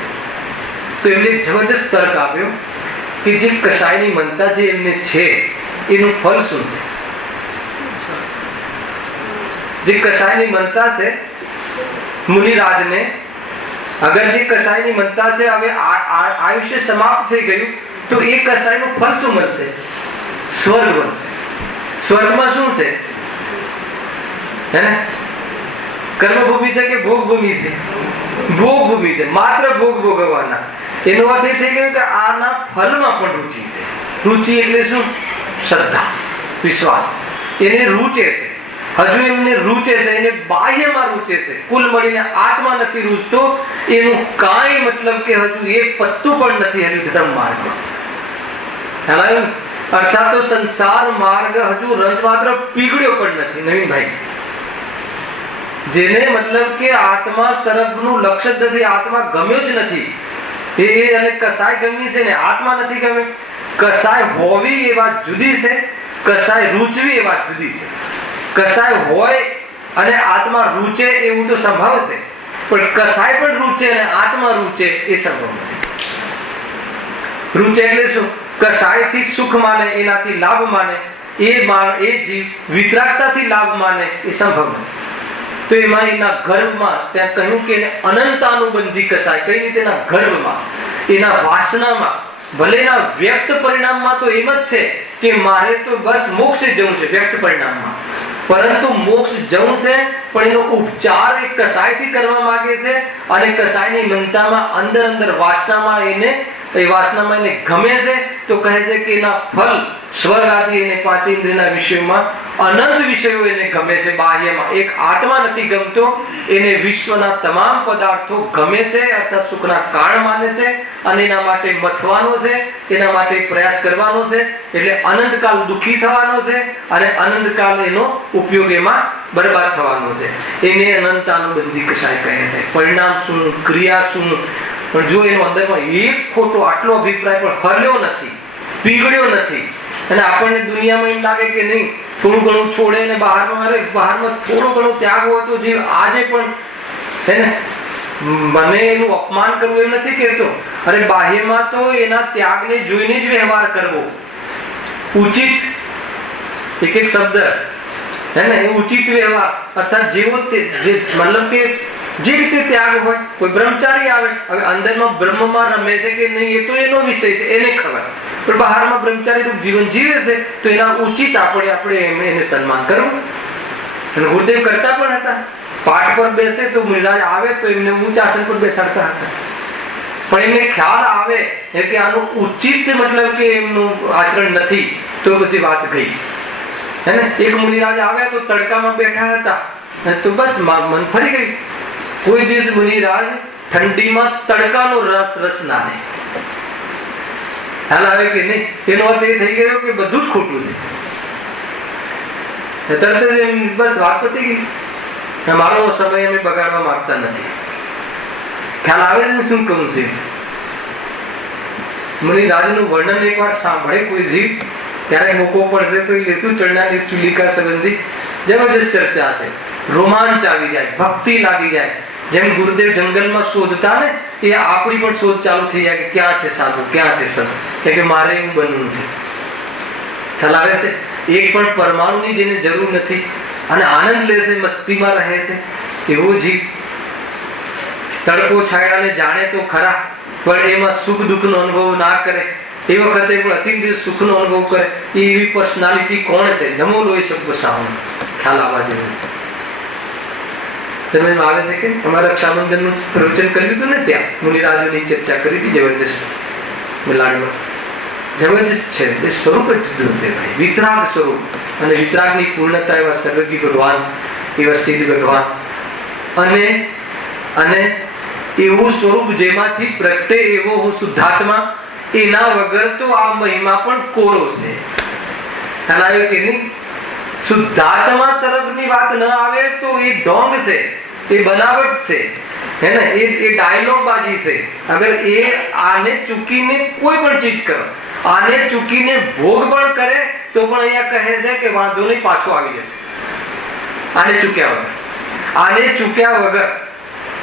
તો એમને જબરજસ્ત તર્ક આપ્યો કે જે કસાયની મનતા જે એમને છે એનું ફળ શું છે? જે કસાયની મનતા છે મુનિરાજને, અગર જે કસાયની મનતા છે હવે આયુષ્ય સમાપ્ત થઈ ગયું તો એ કસાયનું ફળ શું મળશે? સ્વર્ગ મળશે. સ્વર્ગમાં શું છે? હે ને કર્મભૂમિ છે કે ભોગભૂમિ છે? ભોગભૂમિ છે, માત્ર ભોગ ભોગવવાના. એનો અર્થ એ થઈ ગયો કે આના ફળમાં પણ રુચિ છે. રુચિ એટલે શું? શ્રદ્ધા, વિશ્વાસ. એને રૂચે છે, હજુ એમને રૂચે છે, એને બાહ્યમાં રૂચે છે, કુલ મળીને આત્મા નથી રૂચતો. એનું કાંઈ મતલબ કે હજુ એક પત્તું પણ નથી હજુ ધર્મ માર્ગમાં. અર્થાત તો સંસાર માર્ગ હજુ રંજ માત્ર પીગળ્યો પણ નથી. નવીનભાઈ, જેને મતલબ કે આત્મા તરફનું લક્ષ્ય જ નથી, આત્મા ગમ્યો જ નથી, એ અને કસાય ગમી છે ને આત્મા નથી ગમ્યો. કસાય હોવી એ વાત જુદી છે, કસાય રૂચવી એ વાત જુદી છે. કસાય હોય અને આત્મા રૂચે એવું તો સંભવ છે, પણ કસાય પણ રૂચે અને આત્મા રૂચે એ સંભવ નથી. રૂચે એટલે શું? કસાયથી સુખ માને, એનાથી લાભ માને, એ જીવ વિતરાગતાથી લાભ માને એ સંભવ નથી. તો એમાં એના ગર્ભમાં ત્યાં કહ્યું કે અનંતાનુબંધી કસાય, કઈ રીતે? એના ગર્ભમાં, એના વાસનામાં, ભલે એના વ્યક્ત પરિણામમાં તો એમ જ છે કે મારે તો બસ મોક્ષે જવું છે વ્યક્ત પરિણામમાં, પરંતુ મોક્ષ જવું છે પણ એનો ઉપચાર એક કસાયથી કરવા માંગે છે અને કસાયની મનતામાં અંદર વાસનામાં એને ગમે છે તો કહે છે કે એના ફળ સ્વર્ગ આદિ એને 5 ઇન્દ્રિયના વિષયોમાં અનંત વિષયો એને ગમે છે. બાહ્યમાં એક આત્મા નથી ગમતો, એને વિશ્વના તમામ પદાર્થો ગમે છે અર્થાત સુખના કારણ માને છે અને એના માટે મથવાનો છે, એના માટે પ્રયાસ કરવાનો છે, એટલે અનંતકાલ દુઃખી થવાનો છે અને અનંતકાલ એનો ઉપયોગ એમાં બરબાદ થવાનો છે. એને અનંતાનુબંધી કસાય કહે છે. પરિણામ શું, ક્રિયા શું, પણ જો એનો અંદરમાં એક ખોટો આટલો અભિપ્રાય પણ હર્યો નથી, પીગળ્યો નથી અને આપણને દુનિયામાં એમ લાગે કે નહીં થોડું ઘણું છોડે ને બહારમાં થોડો ઘણો ત્યાગ હોય તો જીવ આજે પણ હે ને મને એનું અપમાન કરવું એમ નથી કહેતો. અરે બાહ્યમાં તો એના ત્યાગને જોઈને જ વ્યવહાર કરવો ઉચિત. એક શબ્દ હે ને એ ઉચિત વ્યવહાર અર્થાત જેવો મતલબ કે જે રીતે ત્યાગ હોય. કોઈ બ્રહ્મચારી આવે, હવે અંદરમાં બ્રહ્મમાં રમે છે કે નહીં એ તો એનો વિષય છે, એને ખબર, પણ બહારમાં બ્રહ્મચારી રૂપ જીવન જીવે છે તો એના ઉચિત આપણે એને સન્માન કરવું. અને ગુરુદેવ કરતા પણ હતા. પાઠ પર બેસે તો મુનિરાજ આવે તો એમને ઊંચા આસન પર બેસાડતા હતા, પણ એમને ખ્યાલ આવે કે આનું ઉચિત મતલબ કે એમનું આચરણ નથી તો પછી વાત ગઈ. હે ને એક મુનિરાજ આવ્યા તો તડકામાં બેઠા હતા તો બસ મન ફરી ગયું. કોઈ દિવસ મુનિરાજ ઠંડીમાં તડકાનો રસ ના લે. ખ્યાલ આવે કે નહીં? એનો અર્થ એ થઈ ગયો કે બધું જ ખોટું છે. તરત જ બસ વાત પતી ગઈ. મારો સમય અમે બગાડવા માંગતા નથી. ખ્યાલ આવે છે શું કહું છું? મુનિરાજનું વર્ણન એકવાર સાંભળે કોઈ જીવ, ત્યારે મોકો પડશે તો લેશું ચરણાની ચુલિકા સંબંધી જબરજસ્ત ચર્ચા છે. રોમાંચ આવી જાય, ભક્તિ લાગી જાય. જેમ ગુરુદેવ જંગલમાં શોધતા ને, એ આપણી પણ શોધ ચાલુ થઈ જાય કે ક્યાં છે સાધુ, ક્યાં છે સંત, કે મારે એવું બનવું છે. ખ્યાલ આવે છે? એક પણ પરમાણુની જેને જરૂર નથી અને આનંદ લે છે, મસ્તીમાં રહે છે, એવો જીવ તડકો છાયાને જાણે તો ખરા, પણ એમાં સુખ દુઃખનો અનુભવ ના કરે, એ વખતે પણ અતિમ સુખનો અનુભવ કરે, એવી પર્સનાલિટી કોણ છે? નમો લોહી શબ્દ સાઉન્ડ. ખ્યાલ આવવા જેવું સમજમાં આવે છે કે અમારા રક્ષાબંધનનું પ્રવચન કર્યું હતું ને, ત્યાં મુનિરાજોની ચર્ચા કરી હતી. જબરજસ્ત મિલાડમાં જબરજસ્ત છે. એ સ્વરૂપ જ જુદું છે ભાઈ, વિતરાગ સ્વરૂપ. અને વિતરાગની પૂર્ણતા એવા સર્વજ્ઞ ભગવાન, એવા સિદ્ધ ભગવાન, અને એવું સ્વરૂપ જેમાંથી પ્રગટે એવો હું શુદ્ધાત્મા, એના વગર તો આ મહિમા પણ કોરો છે. ખ્યાલ આવ્યો કે નહીં? શુદ્ધાત્મા તરફની વાત ન આવે તો એ ઢોંગ છે, એ બનાવટ છે, હે ને? એ ડાયલોગ બાજી છે. અગર એ આને ચૂકીને કોઈ પણ ચીજ કરો, આને ચૂકીને ભોગ પણ કરે તો પણ અહીંયા કહે છે કે વાંધો નહીં, પાછો આવી જશે. આને ચૂક્યા વગર, આને ચૂક્યા વગર,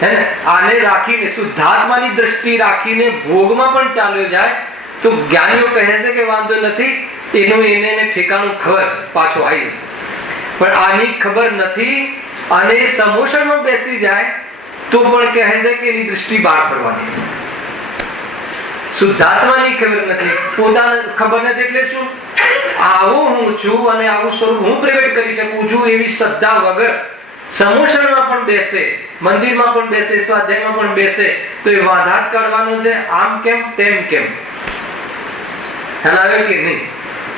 હે ને? આને રાખીને શુદ્ધાત્માની દ્રષ્ટિ રાખીને ભોગમાં પણ ચાલ્યો જાય તો જ્ઞાનીઓ કહે છે કે વાંધો નથી, એનું એને ઠેકાણું ખબર, પાછો આવી જશે. પણ આની ખબર નથી, અને સમોસણમાં બેસી જાય તો પણ કહે છે કે એની દ્રષ્ટિ બહાર પડવાની. શુદ્ધાત્માની ખબર નથી, પોતાને ખબર નથી. એટલે શું? આવો હું છું અને આવું સ્વરૂપ હું પ્રગટ કરી શકું છું, એવી શ્રદ્ધા વગર સમોસણમાં પણ બેસે, મંદિરમાં પણ બેસે, સ્વાધ્યાયમાં પણ બેસે તો એ વાંધા જ કાઢવાનો છે. આમ કેમ તેમ કેમ? ખ્યાલ આવે કે નહીં?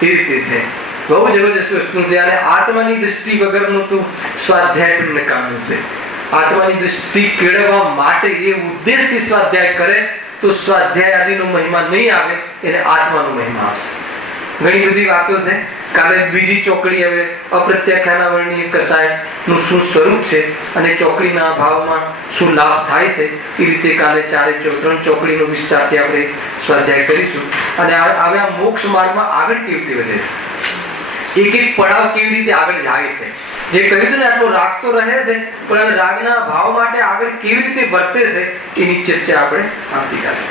એ રીતે છે. બહુ જબરજસ્ત વસ્તુ છે. અને આત્માની દ્રષ્ટિ વગરનું તો સ્વાધ્યાય પણ નકામું છે. આત્માની દ્રષ્ટિ કેળવવા માટે એ ઉદ્દેશથી સ્વાધ્યાય કરે તો સ્વાધ્યાય આદિનો મહિમા નહીં આવે, એને આત્માનો મહિમા આવશે. ઘણી બધી વાતો છે. કાલે બીજી ચોકડી, હવે અપ્રત્યાખ્યાના વર્ણનીય કસાયનું શું સ્વરૂપ છે અને ચોકડીના અભાવમાં શું લાભ થાય છે, એ રીતે કાલે 3 ચોકડીનો વિસ્તારથી આપણે સ્વાધ્યાય કરીશું. અને હવે આ મોક્ષ માર્ગમાં આગળ કેવી રીતે વધે છે, એક એક પડાવ કેવી રીતે આગળ જાય છે. જે કહ્યું હતું ને, આટલો રાગ તો રહે છે, પણ હવે રાગના ભાવ માટે આગળ કેવી રીતે વર્તે છે એની ચર્ચા આપણે આવતીકાલે.